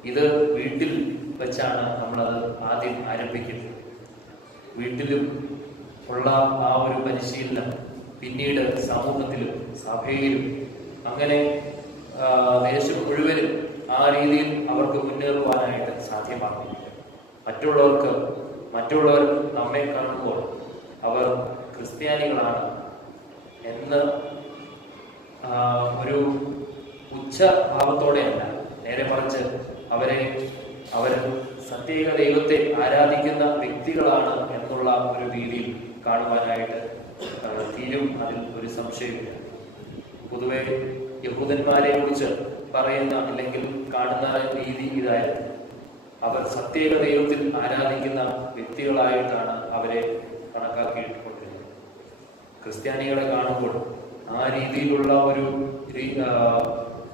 ഇത് വീട്ടിൽ വെച്ചാണ് നമ്മളത് ആദ്യം ആരംഭിക്കുന്നത്. വീട്ടിലും ഉള്ള ആ ഒരു പരിശീലനം പിന്നീട് സമൂഹത്തിലും സഭയിലും അങ്ങനെ ദേശം മുഴുവനും ആ രീതിയിൽ അവർക്ക് മുന്നേറുവാനായിട്ട് സാധ്യമാകും. മറ്റുള്ളവർ നമ്മെ കാണുമ്പോൾ അവർ ക്രിസ്ത്യാനികളാണ് എന്ന് ഒരു ഉച്ചഭാവത്തോടെയല്ല, നേരെ മറിച്ച് അവർ സത്യേക ദൈവത്തെ ആരാധിക്കുന്ന വ്യക്തികളാണ് എന്നുള്ള ഒരു രീതിയിൽ കാണുവാനായിട്ട് തീരും. അതിൽ ഒരു സംശയമില്ല. പൊതുവെ യഹൂദന്മാരെ കുറിച്ച് പറയുന്ന അല്ലെങ്കിൽ കാണുന്ന രീതി ഇതായിരുന്നു. അവർ സത്യേക ദൈവത്തിൽ ആരാധിക്കുന്ന വ്യക്തികളായിട്ടാണ് അവരെ കണക്കാക്കിക്കൊണ്ടിരുന്നത്. ക്രിസ്ത്യാനികളെ കാണുമ്പോൾ ആ രീതിയിലുള്ള ഒരു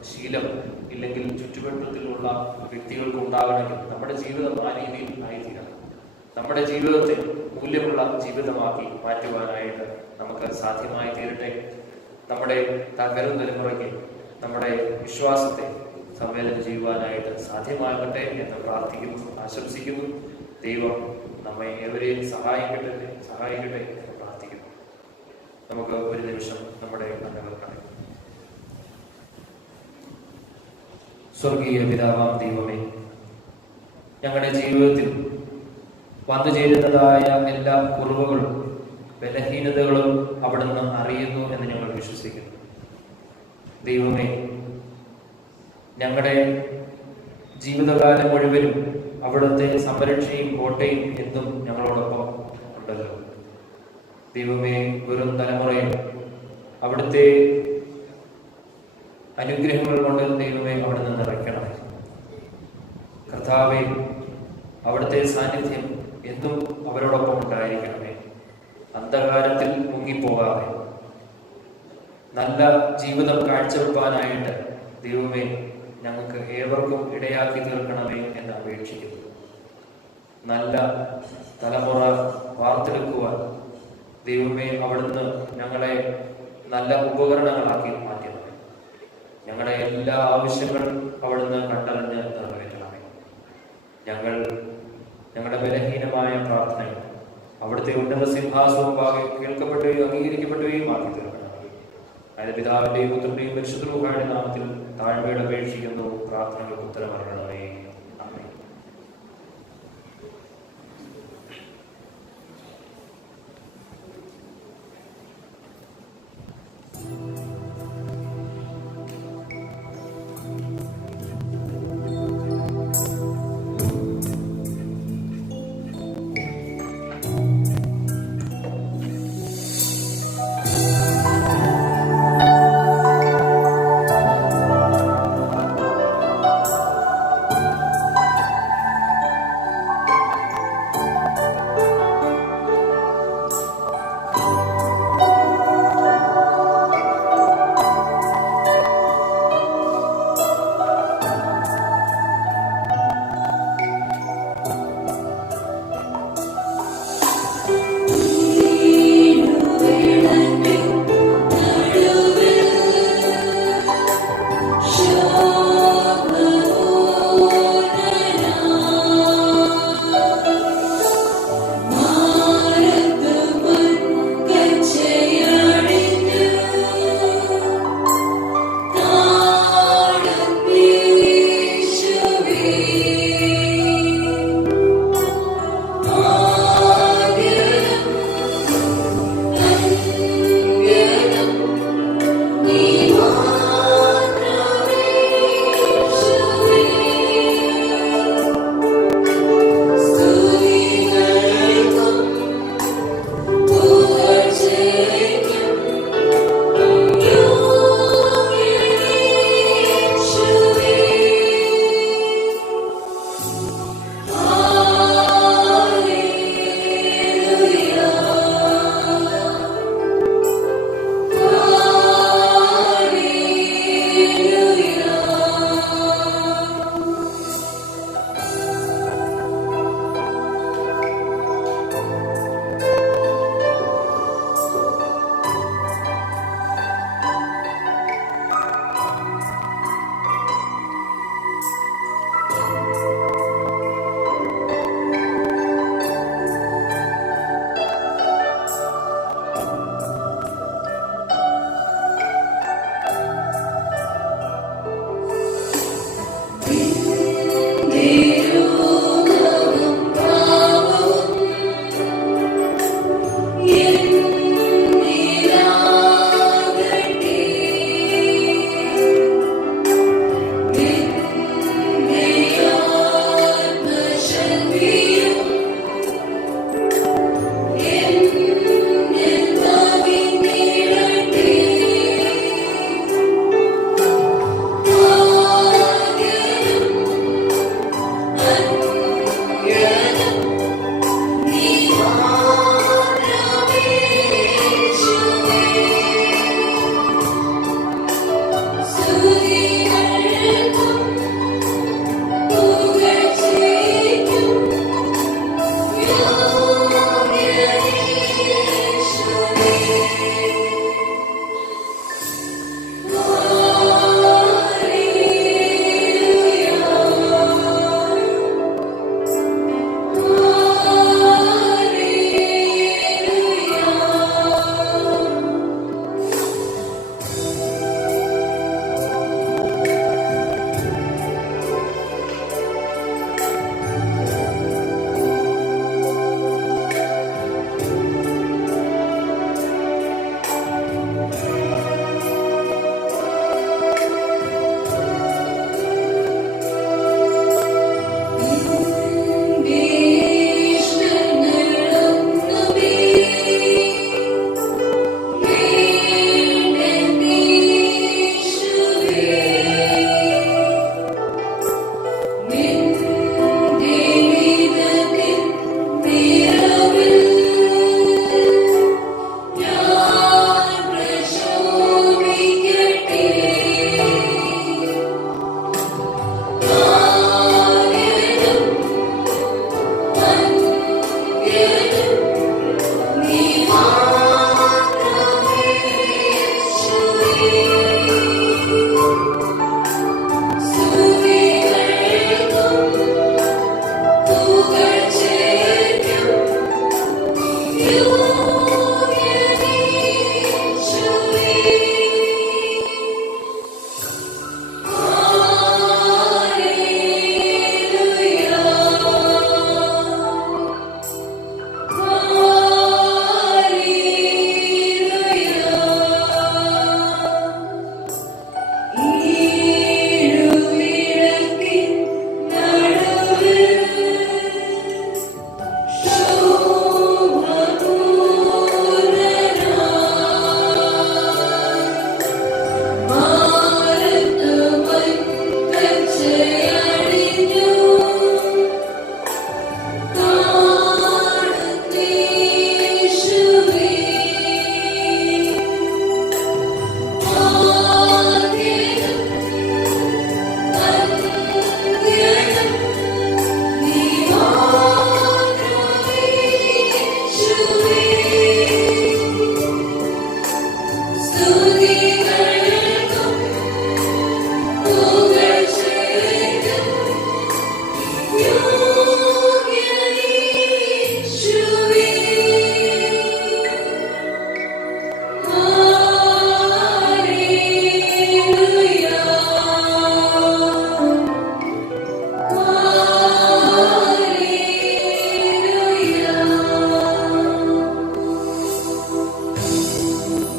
ശീലം ഇല്ലെങ്കിൽ ചുറ്റുവട്ടത്തിലുള്ള വ്യക്തികൾക്ക് ഉണ്ടാകണമെങ്കിൽ നമ്മുടെ ജീവിതം ആ രീതിയിൽ ആയിത്തീരണം. നമ്മുടെ ജീവിതത്തെ മൂല്യമുള്ള ജീവിതമാക്കി മാറ്റുവാനായിട്ട് നമുക്ക് സാധ്യമായി തീരട്ടെ. നമ്മുടെ വരും തലമുറയ്ക്ക് നമ്മുടെ വിശ്വാസത്തെ സംവേദനം ചെയ്യുവാനായിട്ട് സാധ്യമാകട്ടെ എന്ന് പ്രാർത്ഥിക്കുന്നു, ആശംസിക്കുന്നു. ദൈവം നമ്മെ ഏവരെയും സഹായിക്കട്ടെ എന്ന് പ്രാർത്ഥിക്കുന്നു. നമുക്ക് ഒരു നിമിഷം നമ്മുടെ കണ്ണുകൾ കാണാം. സ്വർഗീയ പിതാവാം ദൈവമേ, ഞങ്ങളുടെ ജീവിതത്തിൽ വന്നു ചേരുന്നതായ എല്ലാ കുറവുകളും ബലഹീനതകളും അവിടുന്ന് അറിയുന്നു എന്ന് ഞങ്ങൾ വിശ്വസിക്കുന്നു. ദൈവമേ, ഞങ്ങളുടെ ജീവിതകാലം മുഴുവനും അവിടുത്തെ സംരക്ഷയും കോട്ടയും എന്നും ഞങ്ങളോടൊപ്പം ഉണ്ടല്ലോ. ദൈവമേ, വെറും തലമുറയിൽ അവിടുത്തെ അനുഗ്രഹങ്ങൾ കൊണ്ട് ദൈവമേ അവിടുന്ന് നിറയ്ക്കണമേ. കർത്താവേ, അവിടുത്തെ സാന്നിധ്യം എന്നും അവരോടൊപ്പം ഉണ്ടായിരിക്കണമേ. അന്ധകാരത്തിൽ മുങ്ങിപ്പോകാതെ നല്ല ജീവിതം കാഴ്ചവെക്കാനായിട്ട് ദൈവമേ ഞങ്ങൾക്ക് ഏവർക്കും ഇടയാക്കി തീർക്കണമേ എന്ന് അപേക്ഷിക്കുന്നു. നല്ല തലമുറ വാർത്തെടുക്കുവാൻ ദൈവമേ അവിടുന്ന് ഞങ്ങളെ നല്ല ഉപകരണങ്ങളാക്കി മാറ്റണമേ. ഞങ്ങളുടെ എല്ലാ ആവശ്യങ്ങളും അവിടുന്ന് കണ്ടറിഞ്ഞ് നിറവേറ്റണമേ. ഞങ്ങളുടെ ബലഹീനമായ പ്രാർത്ഥനകൾ അവിടുത്തെ ഉന്നത സിംഹാസനവും കേൾക്കപ്പെടുകയും അംഗീകരിക്കപ്പെടുകയും ആക്കി തീർക്കണമേ. അതിന്റെ പിതാവിന്റെയും പുത്രന്റെയും പരിശുദ്ധ റൂഹായുടെ നാമത്തിൽ താഴ്മയുടെ അപേക്ഷിക്കുന്നു. പ്രാർത്ഥനകൾക്ക് ഉത്തരമരണമേ.